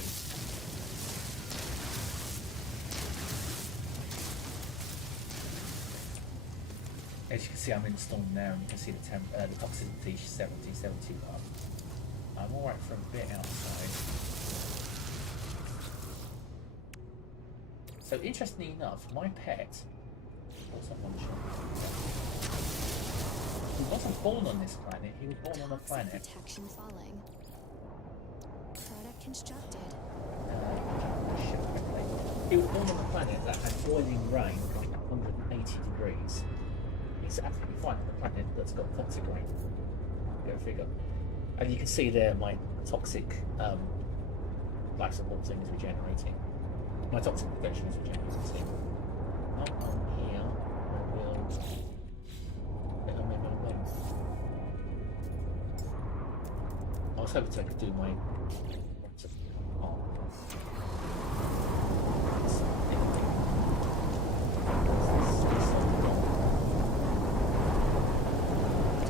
as you can see, I'm in the storm now, and you can see the toxicity 70, 71. I'm alright for a bit outside. So interestingly enough, my pet, what's that one shot? He wasn't born on this planet, he was born on a Toxic planet. protection falling. Product constructed. He was born on a planet that had boiling rain, like 180 degrees. He's absolutely fine on a planet that's got toxic rain. Go figure. And you can see there my toxic life support thing is regenerating. My toxic protection is regenerating. Not on here. I will get a memo then. I was hoping I could do my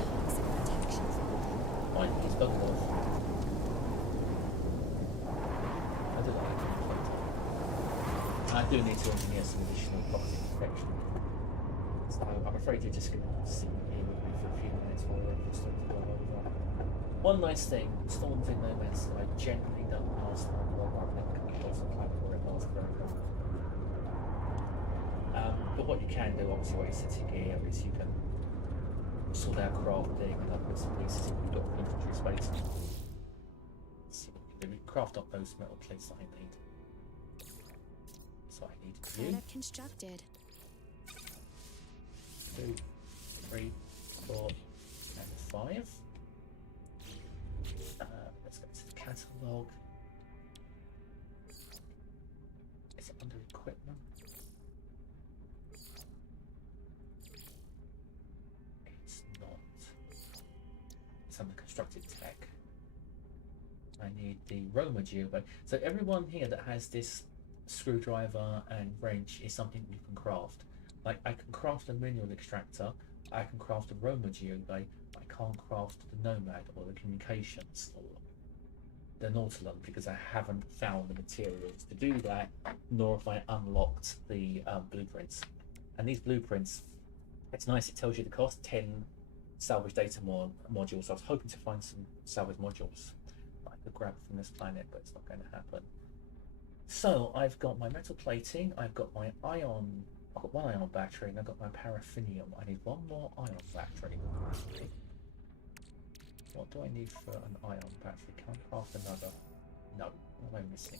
Toxic protection falling. Fine, he's bugged off. I do like it. And I do need to engineer some additional toxic protection. So I'm afraid you're just going to sit here with me for a few minutes while we're just to go over. One nice thing, storms in No Man's Sky generally don't last long. Well, rather than come across a planet where it lasts very long. But what you can do, obviously, what you're sitting here is you can sort out crafting and other bits and pieces if you've got inventory space. Let's see what we can do. Craft up those metal plates that I need. So I need you. Product constructed. 2, 3, 4, and 5. Let's go to the catalogue. Is it under equipment? It's not. It's under constructed tech. I need the Roma geoblade. So everyone here that has this screwdriver and wrench is something you can craft. Like I can craft a mineral extractor, I can craft a Roma geoblade, but I can't craft the Nomad or the communications or the Nautilon because I haven't found the materials to do that, nor have I unlocked the blueprints. And these blueprints, it's nice, it tells you the cost, 10 salvage data modules. I was hoping to find some salvage modules that I could grab from this planet, but it's not going to happen. So I've got my metal plating, I've got my ion, I've got one ion battery, and I've got my paraffinium. I need one more ion battery. What do I need for an ion battery? Can I craft another? No. What am I missing?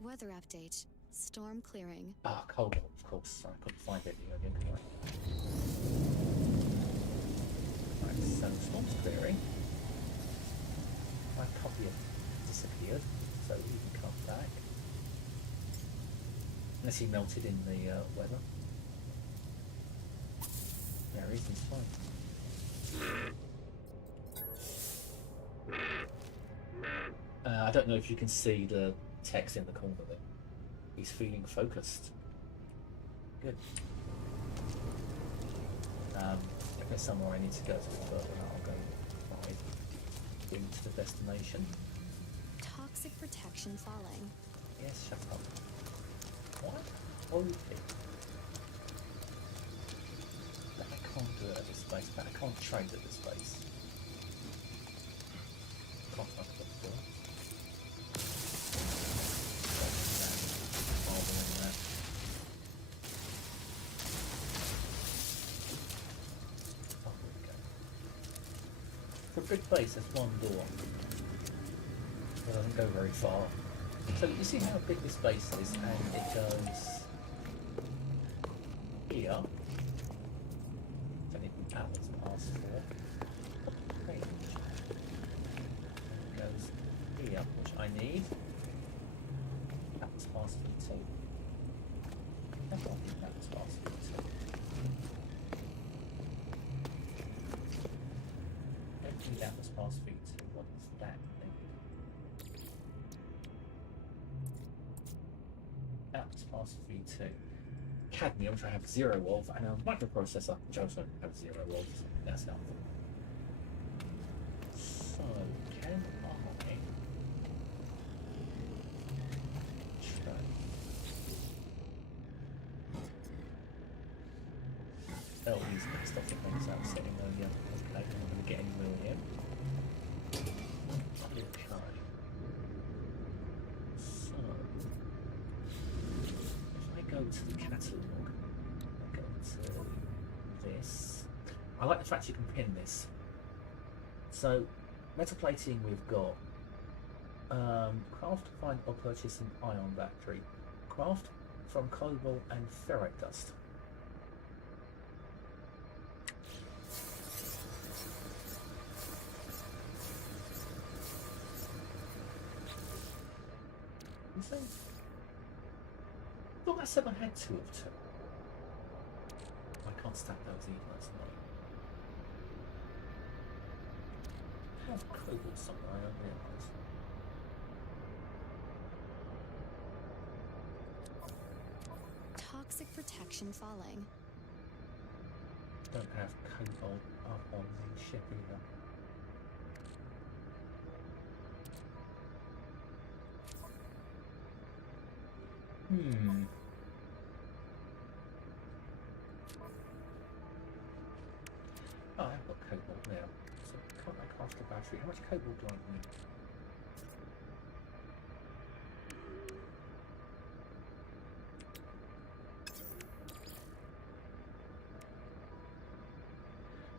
Weather update. Storm clearing. Ah, cobalt, of course. I couldn't find it again, could I? Right, so storm's clearing. My copy disappeared, so he can come back. Unless he melted in the weather. There he is, he's fine. I don't know if you can see the text in the corner there. He's feeling focused. Good. If there's somewhere I need to go to further, I'll go right into the destination. Toxic protection falling. Yes, shut up. What? Okay. But I can't do it at this space, but I can't trade at this space. Can't fuck it up for. For a big place, there's one door. It doesn't go very far. So you see how big this base is, and it goes here. Don't even hours past 4. Range. It goes here, which I need. That was past V2. I don't think that was past V2. I don't think that was past V2. What is that thing? That was past V2. Cadmium, which I have 0 of, and a microprocessor, which I also have 0 of. That's helpful. So, can I trade? Oh, these next off the things I was saying earlier. Okay, I'm not going to get anywhere here. Okay. So, if I go to the catalogue, I go to this. I like the fact you can pin this. So, metal plating we've got. Craft, find or purchase an ion battery. Craft from cobalt and ferrite dust. You see? Thought I said I had 2 of 2. I can't stack those either, that's annoying. I have cobalt somewhere, I don't realise. Toxic protection falling. Don't have cobalt up on the ship either. Oh, I've got cobalt now. So can't I craft a battery? How much cobalt do I need?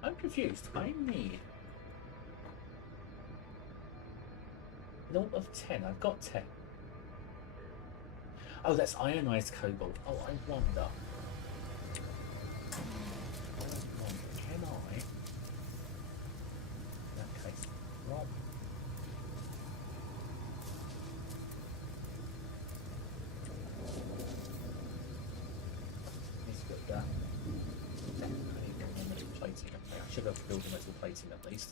I'm confused. I need 0 of 10. I've got 10. Oh, that's ionized cobalt. Oh, I wonder. Can I? In that case, Rob. Needs to put that. I need to get metal plating. Okay, I should have built a metal plating at least.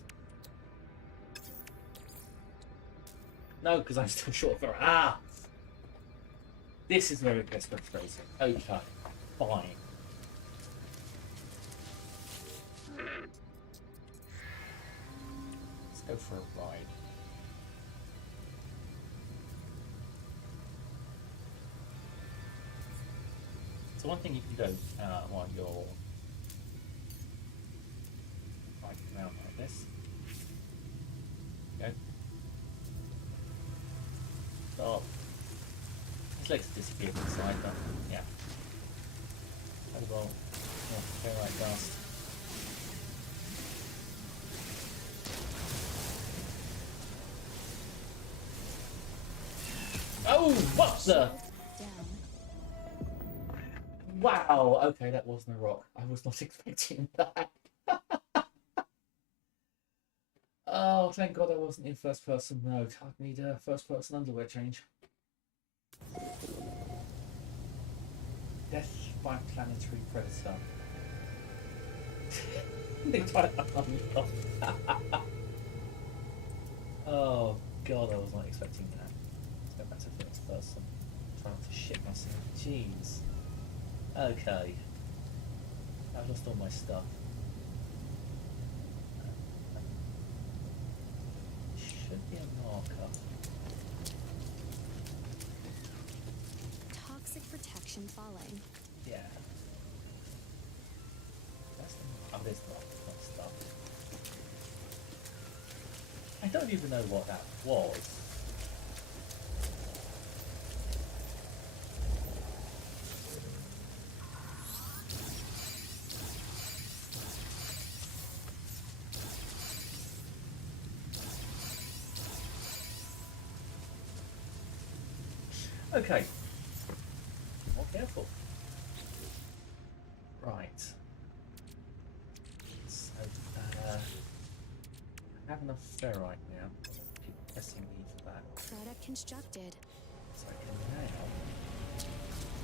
No, because I'm still short for. Ah! This is very frustrating. Okay, fine. Let's go for a ride. So one thing you can do while you're riding around like this. Go. Stop. His legs have disappeared inside, but yeah. Oh well. Yeah, ferrite dust. Oh, what the? Down. Wow. Okay, that wasn't a rock. I was not expecting that. Oh, thank God I wasn't in first person mode. I'd need a first person underwear change. Death by planetary predator. Oh God, I was not expecting that. Let's go back to first person. Trying to shit myself. Jeez. Okay. I've lost all my stuff. Should be a marker. Toxic protection falling. Yeah. That's the oh, there's not stuff. I don't even know what that was. Okay. More careful. Right. So, I have enough ferrite now. Keep pressing E for that. Product constructed. So I can now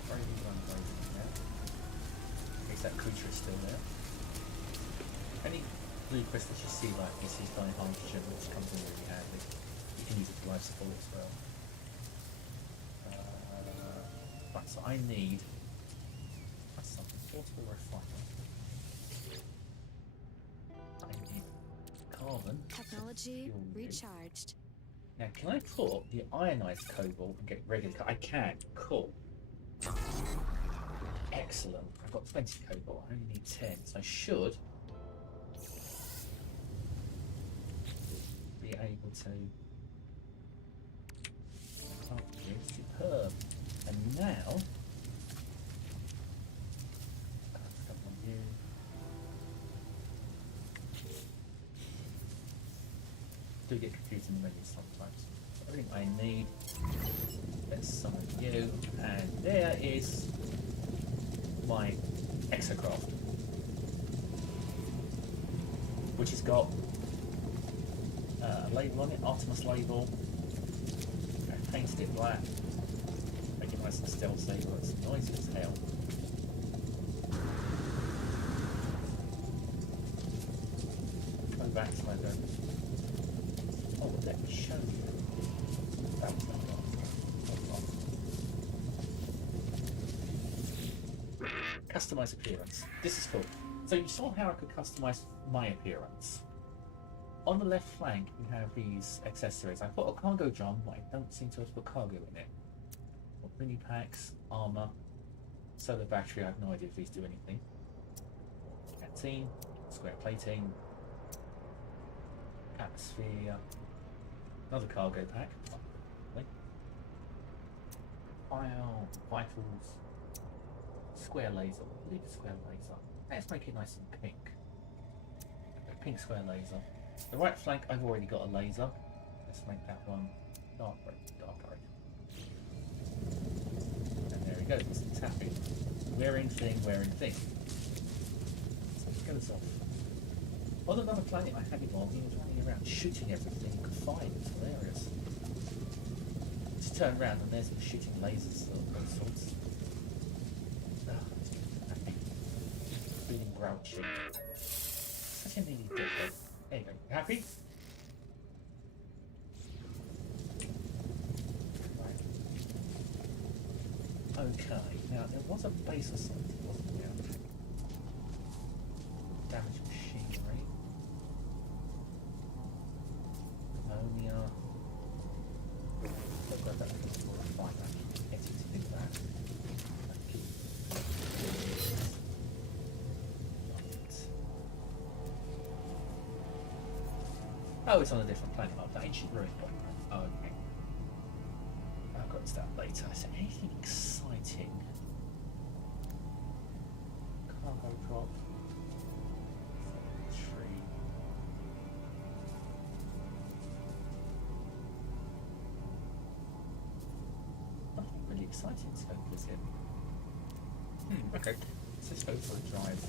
throw these ones over now. In case that creature is still there. Any blue crystals you see like this is dihydrogen, which comes in really handy. You can use it for life support as well. Right, so I need that's something portable refiner. I need carbon. Technology Fuel you. recharged. Now, can I put the ionized cobalt and get regular cobalt? I can. Cool. Excellent. I've got 20 cobalt. I only need 10, so I should be able to. Oh, superb. And now, come on you. Do get confused in the menu sometimes. So everything I need. Let's summon you, and there is my exocraft, which has got a label on it, Artemis label. I painted it black. Make it nice and stealthy, but it's noisy as hell. Go back to my room. Oh, let me show you. That was not wrong. Customize appearance. This is cool. So you saw how I could customize my appearance. On the left flank, you have these accessories. I put a cargo drum, but I don't seem to have put cargo in it. Mini packs, armor, solar battery. I have no idea if these do anything. Canteen, square plating, atmosphere, another cargo pack. Vitals, square laser. I believe it's square laser. Let's make it nice and pink. pink square laser. The right flank, I've already got a laser. Let's make that one dark red, dark red. And there we go, it's tapping. Wearing thing, wearing thing. So let's get us off. On another planet I had him on, he was running around shooting everything he could find. It's hilarious. Just turn around and there's him shooting lasers of all sorts. Feeling grouchy. Such a needy dickhead. There you go. You happy? Right. Okay, now there was a base or something, wasn't there? Damaged machinery. Ammonia. I'll grab that before I find that. Get it to do that. Oh, it's on a different planet. Oh, the ancient ruin. Oh, okay. I'll go into that later. Is there anything exciting? Cargo drop. Tree. Nothing really exciting to go visit. Okay. Let's just go for a drive.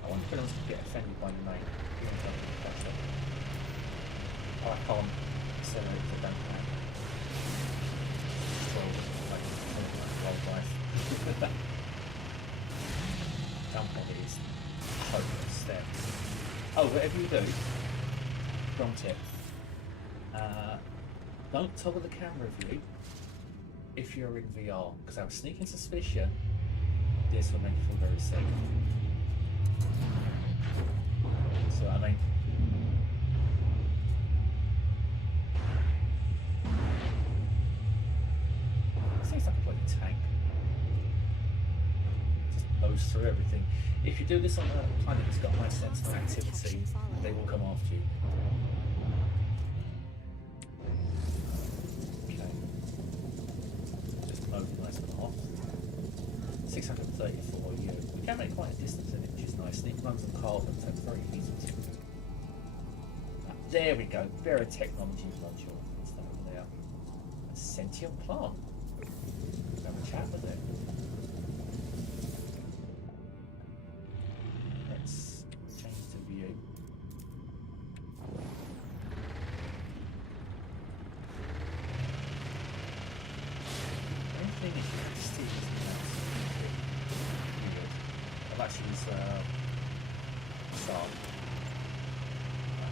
I wonder if anyone's going to get offended by the name. Oh, I can't accelerate the don't have. Well, like wildlife. Jump on it is hopeless steps. Oh, whatever you do, wrong tip. Don't toggle the camera view if you're in VR, because I have a sneaking suspicion this will make you feel very safe. So I mean, it seems like a bloody tank. Just blows through everything. If you do this on a planet that's got high sensitive activity, they will come after you. Okay. Just mobilise them off. 634 you. We can make quite a distance in it, which is nice. Sneak runs and carbon, so it's very easy to. There we go. Vera Technologies module. What's that over there? A sentient plant. Have a chat with it. Let's change the view. The only thing is you have to steer this mouse. Well, actually, it's start.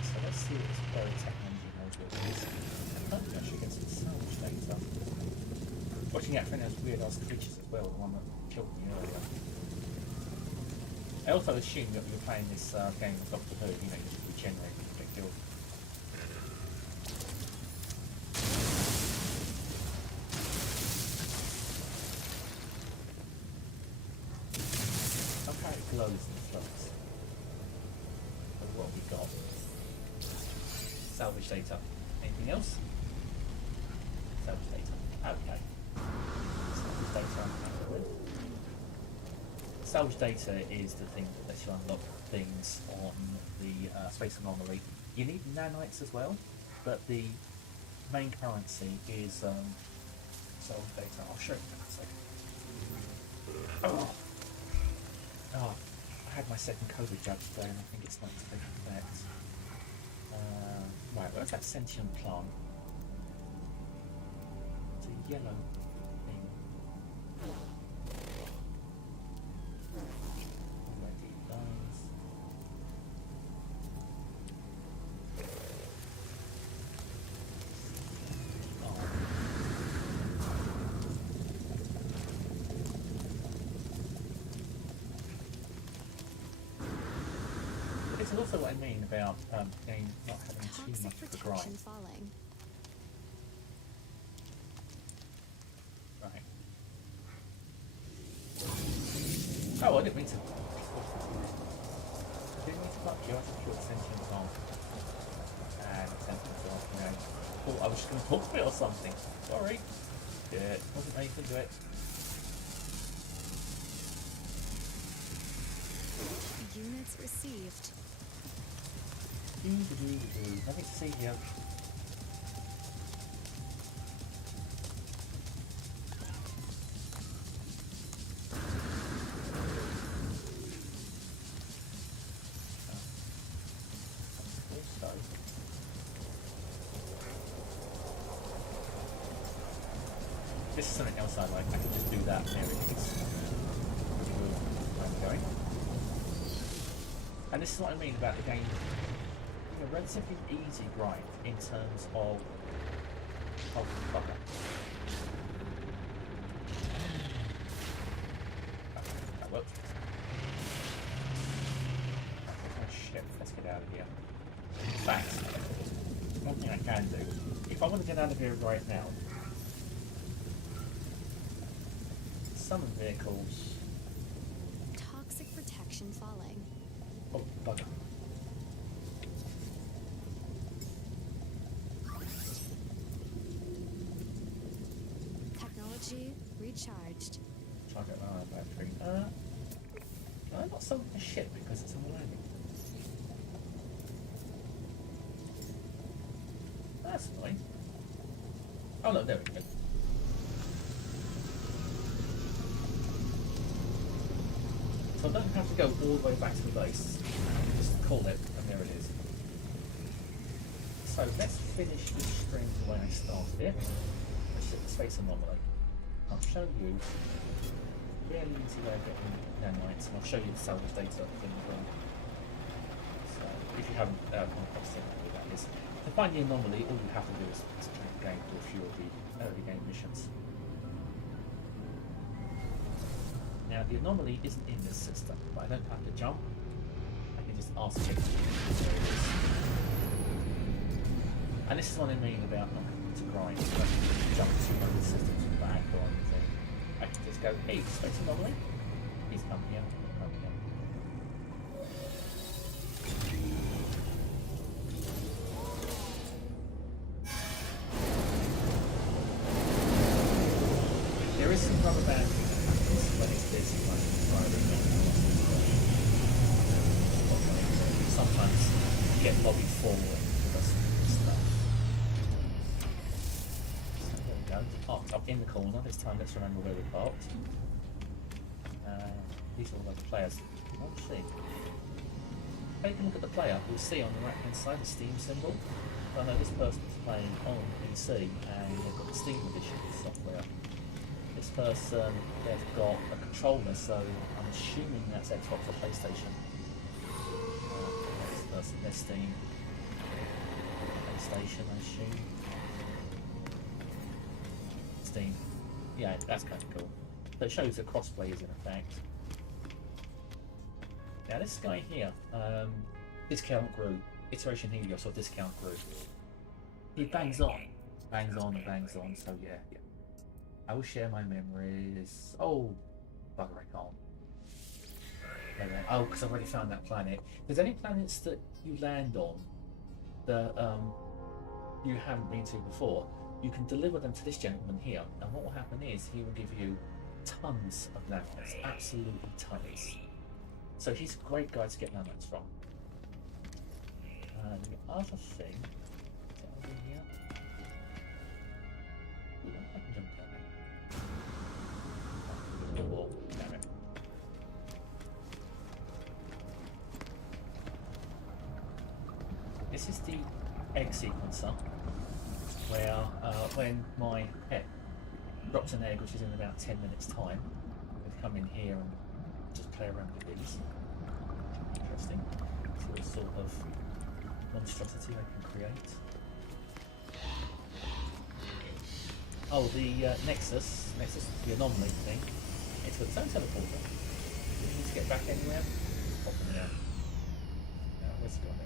So let's see what this Vera Technology module is. Hopefully I should get some salvage data. Watching out for those weird ass creatures as well, the one that killed me earlier. I also assume that you're playing this game of Doctor Who, you know, you just regenerate when you get killed. Okay, it glows and floats. So what have we got? Salvage data. Anything else? Salvage data. Okay. Salvage data I'm happy with. Salvage data is the thing that lets you unlock things on the space anomaly. You need nanites as well, but the main currency is salvage data. I'll show you in a second. Oh. Oh, I had my second COVID jab today and I think it's not taking effect. Right, where's that sentient plant? It's a yellow thing. Already lines. Oh. This is also what I mean about game not having too Toxic much of the protection grind. falling. Right. Oh, I didn't mean to. I didn't mean to fuck you. I just put sentience on. And sentience off, you know. Thought I was just going to talk to it or something. Sorry. Yeah, wasn't me. Couldn't do it. Coordinates received. Nothing to see here. This is something else I like. I can just do that. There it is. I'm going. And this is what I mean about the game. A relatively easy grind in terms of bugger. That worked. Oh shit, let's get out of here. In fact, one thing I can do, if I want to get out of here right now, summon vehicles. Toxic protection falling. Oh, bugger. Technology recharged. Charge up my battery. Can I not summon the ship because it's on the landing? That's annoying. Oh no, there we go. So I don't have to go all the way back to the base. Just call it, and there it is. So let's finish this string the way I started it. Let's hit the space anomaly. I'll show you a really easy way of getting nanites, and I'll show you the salvage data thing as well. So if you haven't come across it, what that is. To find the anomaly, all you have to do is drink the game, do a few of the early game missions. Now the anomaly isn't in this system, but I don't have to jump. I can just ask it. There it is. And this is what I mean about not having to grind. I don't have to jump 200 systems back or anything. I can just go, hey, space anomaly. Please come here. Come here. There is some rubber band when it's busy, like sometimes you get lobby forward with us stuff. So there we go, parked up in the corner. This time let's remember where we parked. These are all the players. Let's see. Take a look at the player, you'll see on the right hand side the Steam symbol. I know this person's playing on PC and they've got the Steam edition software. This person, they've got a controller, so I'm assuming that's Xbox or PlayStation. This person, their Steam. PlayStation, I assume. Steam. Yeah, that's kind of cool. So it shows that crossplay is in effect. Now this guy here, Discount Group, Iteration Helios or Discount Group. He bangs on, so yeah. I will share my memories. Oh, bugger, I can't. Oh, because I've already found that planet. If there's any planets that you land on that you haven't been to before, you can deliver them to this gentleman here, and what will happen is he will give you tons of nanites, absolutely tons. So he's a great guy to get nanites from. And the other thing, is it over here? Ooh, I can jump down there. Oh, damn it. This is the egg sequencer, where when my pet drops an egg, which is in about 10 minutes time, they come in here and just play around with these. Interesting. See what sort of monstrosity I can create. Oh, the Nexus, the anomaly thing, it's got its own teleporter. If you need to get back anywhere, pop in there. Now, where's it gone?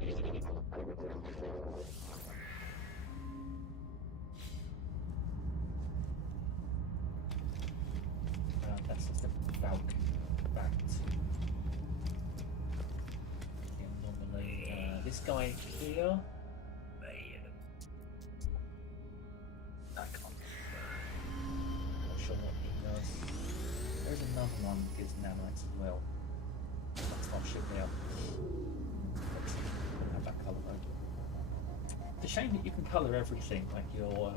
There it is. That's just a Valk back to the anomaly. This guy here. I can't. Not sure what he does. There's a another one that gives nanites as well. That's not ship here. Don't have that colour though. It's a shame that you can colour everything, like your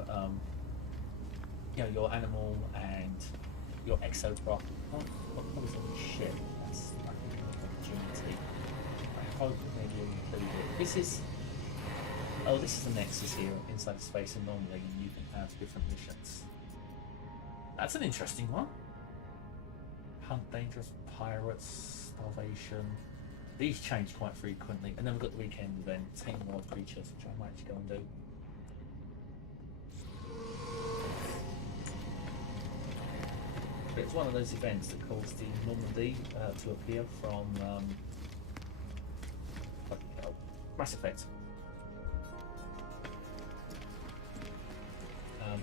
your animal and your exocraft. What colours on the ship? That's I think an opportunity. I hope maybe you'll include it. This is a Nexus here inside space, and normally you can have different missions. That's an interesting one. Hunt dangerous pirates, starvation. These change quite frequently, and then we've got the weekend event, tame wild creatures, which I might actually go and do. But it's one of those events that caused the Normandy to appear from Mass Effect.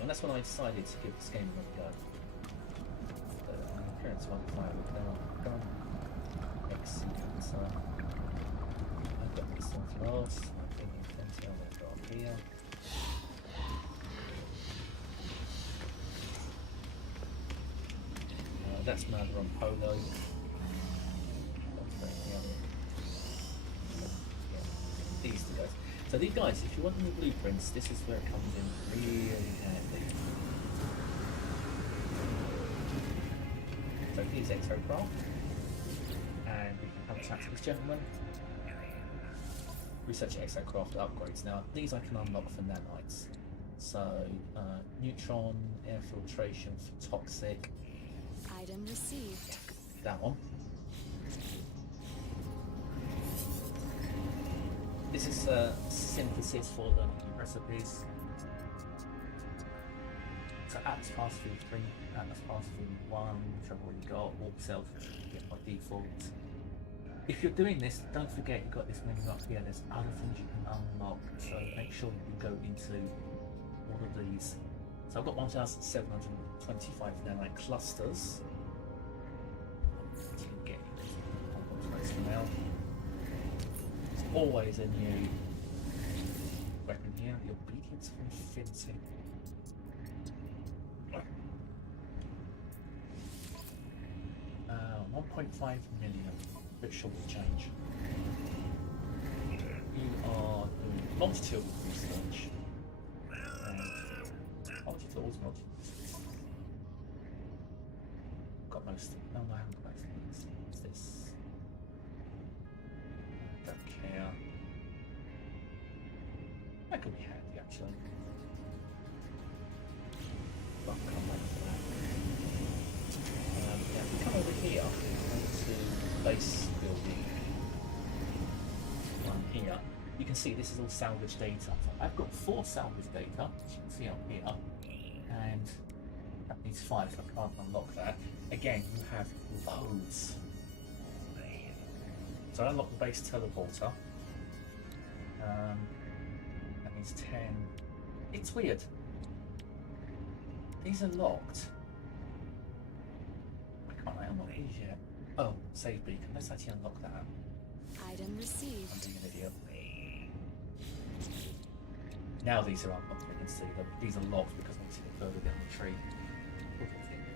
And that's when I decided to give this game another go. Appearance one firework now. Gun. Excellent. So I've got this one last. I think plenty of it got here. That's Mother on Polo. These two guys. So these guys, if you want them in blueprints, this is where it comes in really handy. So here's Exocraft, and we can have a chat to this gentleman. Research Exocraft upgrades. Now these I can unlock for nanites. So neutron, air filtration for toxic. Item received. That one. This is synthesis for the recipes. So Atlas Pass Food 3, Atlas Pass Food 1, which I've already got, Warp Cells, which you get by default. If you're doing this, don't forget you've got this menu up here, there's other things you can unlock, so make sure you go into all of these. So I've got 1,725 nanite clusters. You can get now. There's always a new weapon here, the Obedience of Infinity. 1.5 million, bit short of change. You are doing multitude of research. Multi-tools, got most. No, I haven't got most of these. What's this? Don't care. That could be handy actually. But I'll come back to that. Yeah, if we come over here to base building one here, you can see this is all salvage data. So I've got 4 salvage data, as you can see up here, and that needs 5, so I can't unlock that. Again, you have loads. So I unlock the base teleporter. That means 10. It's weird. These are locked. Why can't I unlock these yet? Oh, save beacon. Let's actually unlock that. Item received. I'm being an idiot. Now these are unlocked, you can see them. These are locked because I need to get further down the tree.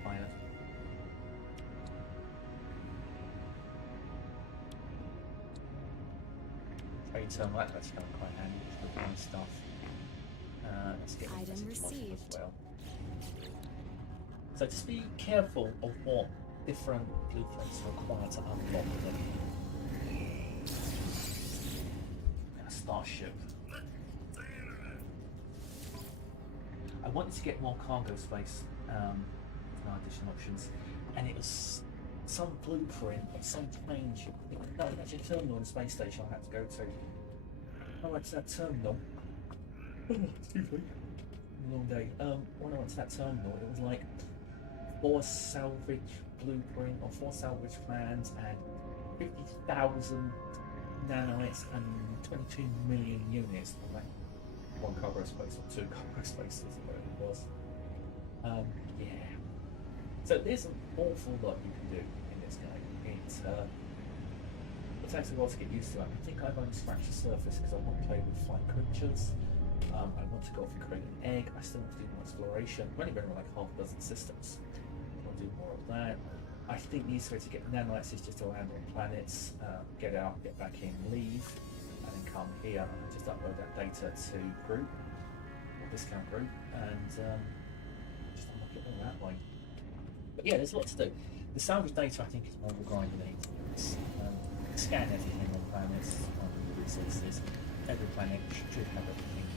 Higher. Trade terminal, that's actually going quite handy for the fun stuff. Let's get Item the received. as well. So just be careful of what different blueprints require to unlock them. A starship. I wanted to get more cargo space, no additional options, and it was some blueprint of some change. No, actually a terminal in the space station I had to go to. I went to that terminal. Excuse me. Long day. When I went to that terminal, it was like 4 salvage blueprint or 4 salvage plans and 50,000 nanites and 22 million units. Like 1 cargo space or 2 cargo spaces, or whatever it was. Yeah. So there's an awful lot you can do in this game. It takes a while to get used to it. I think I've only scratched the surface because I want to play with flight creatures. I want to go off and create an egg. I still want to do more exploration. I've only been around like half a dozen systems. I want to do more of that. I I think the easiest way to get the nanites is just to land on planets, get out, get back in, leave, and then come here and just upload that data to group or discount group and just unlock it all that way. But yeah, there's a lot to do. The salvage data I think is more of a grind than anything else. Scan everything on planets, on the resources. Every planet should have everything.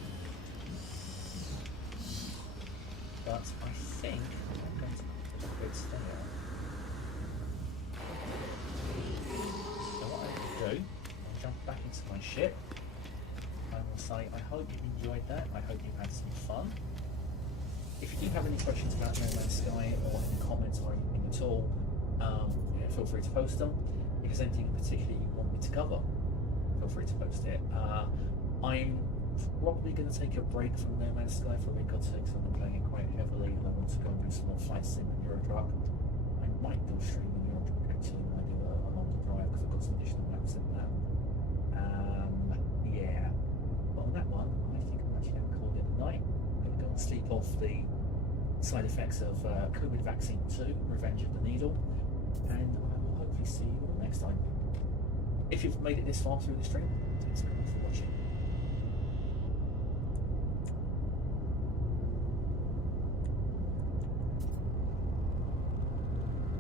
But I think I'm going to put a bit there. So what I will do, I'll jump back into my ship. I will say I hope you enjoyed that. I hope you had some fun. If you do have any questions about No Man's Sky or any comments or anything at all, feel free to post them. If there's anything in particular you want me to cover, feel free to post it. I'm probably going to take a break from No Man's Sky for a week or two because I've been playing it quite heavily and I want to go and do some more flight sim in Euro Truck. I might do a stream in Euro Truck actually when I do a longer drive because I've got some additional maps in that. Yeah. But on that one, I think I'm actually going to call it a night. I'm going to go and sleep off the side effects of COVID vaccine 2, Revenge of the Needle, and I will hopefully see you all next time. If you've made it this far through the stream, thanks very much for watching.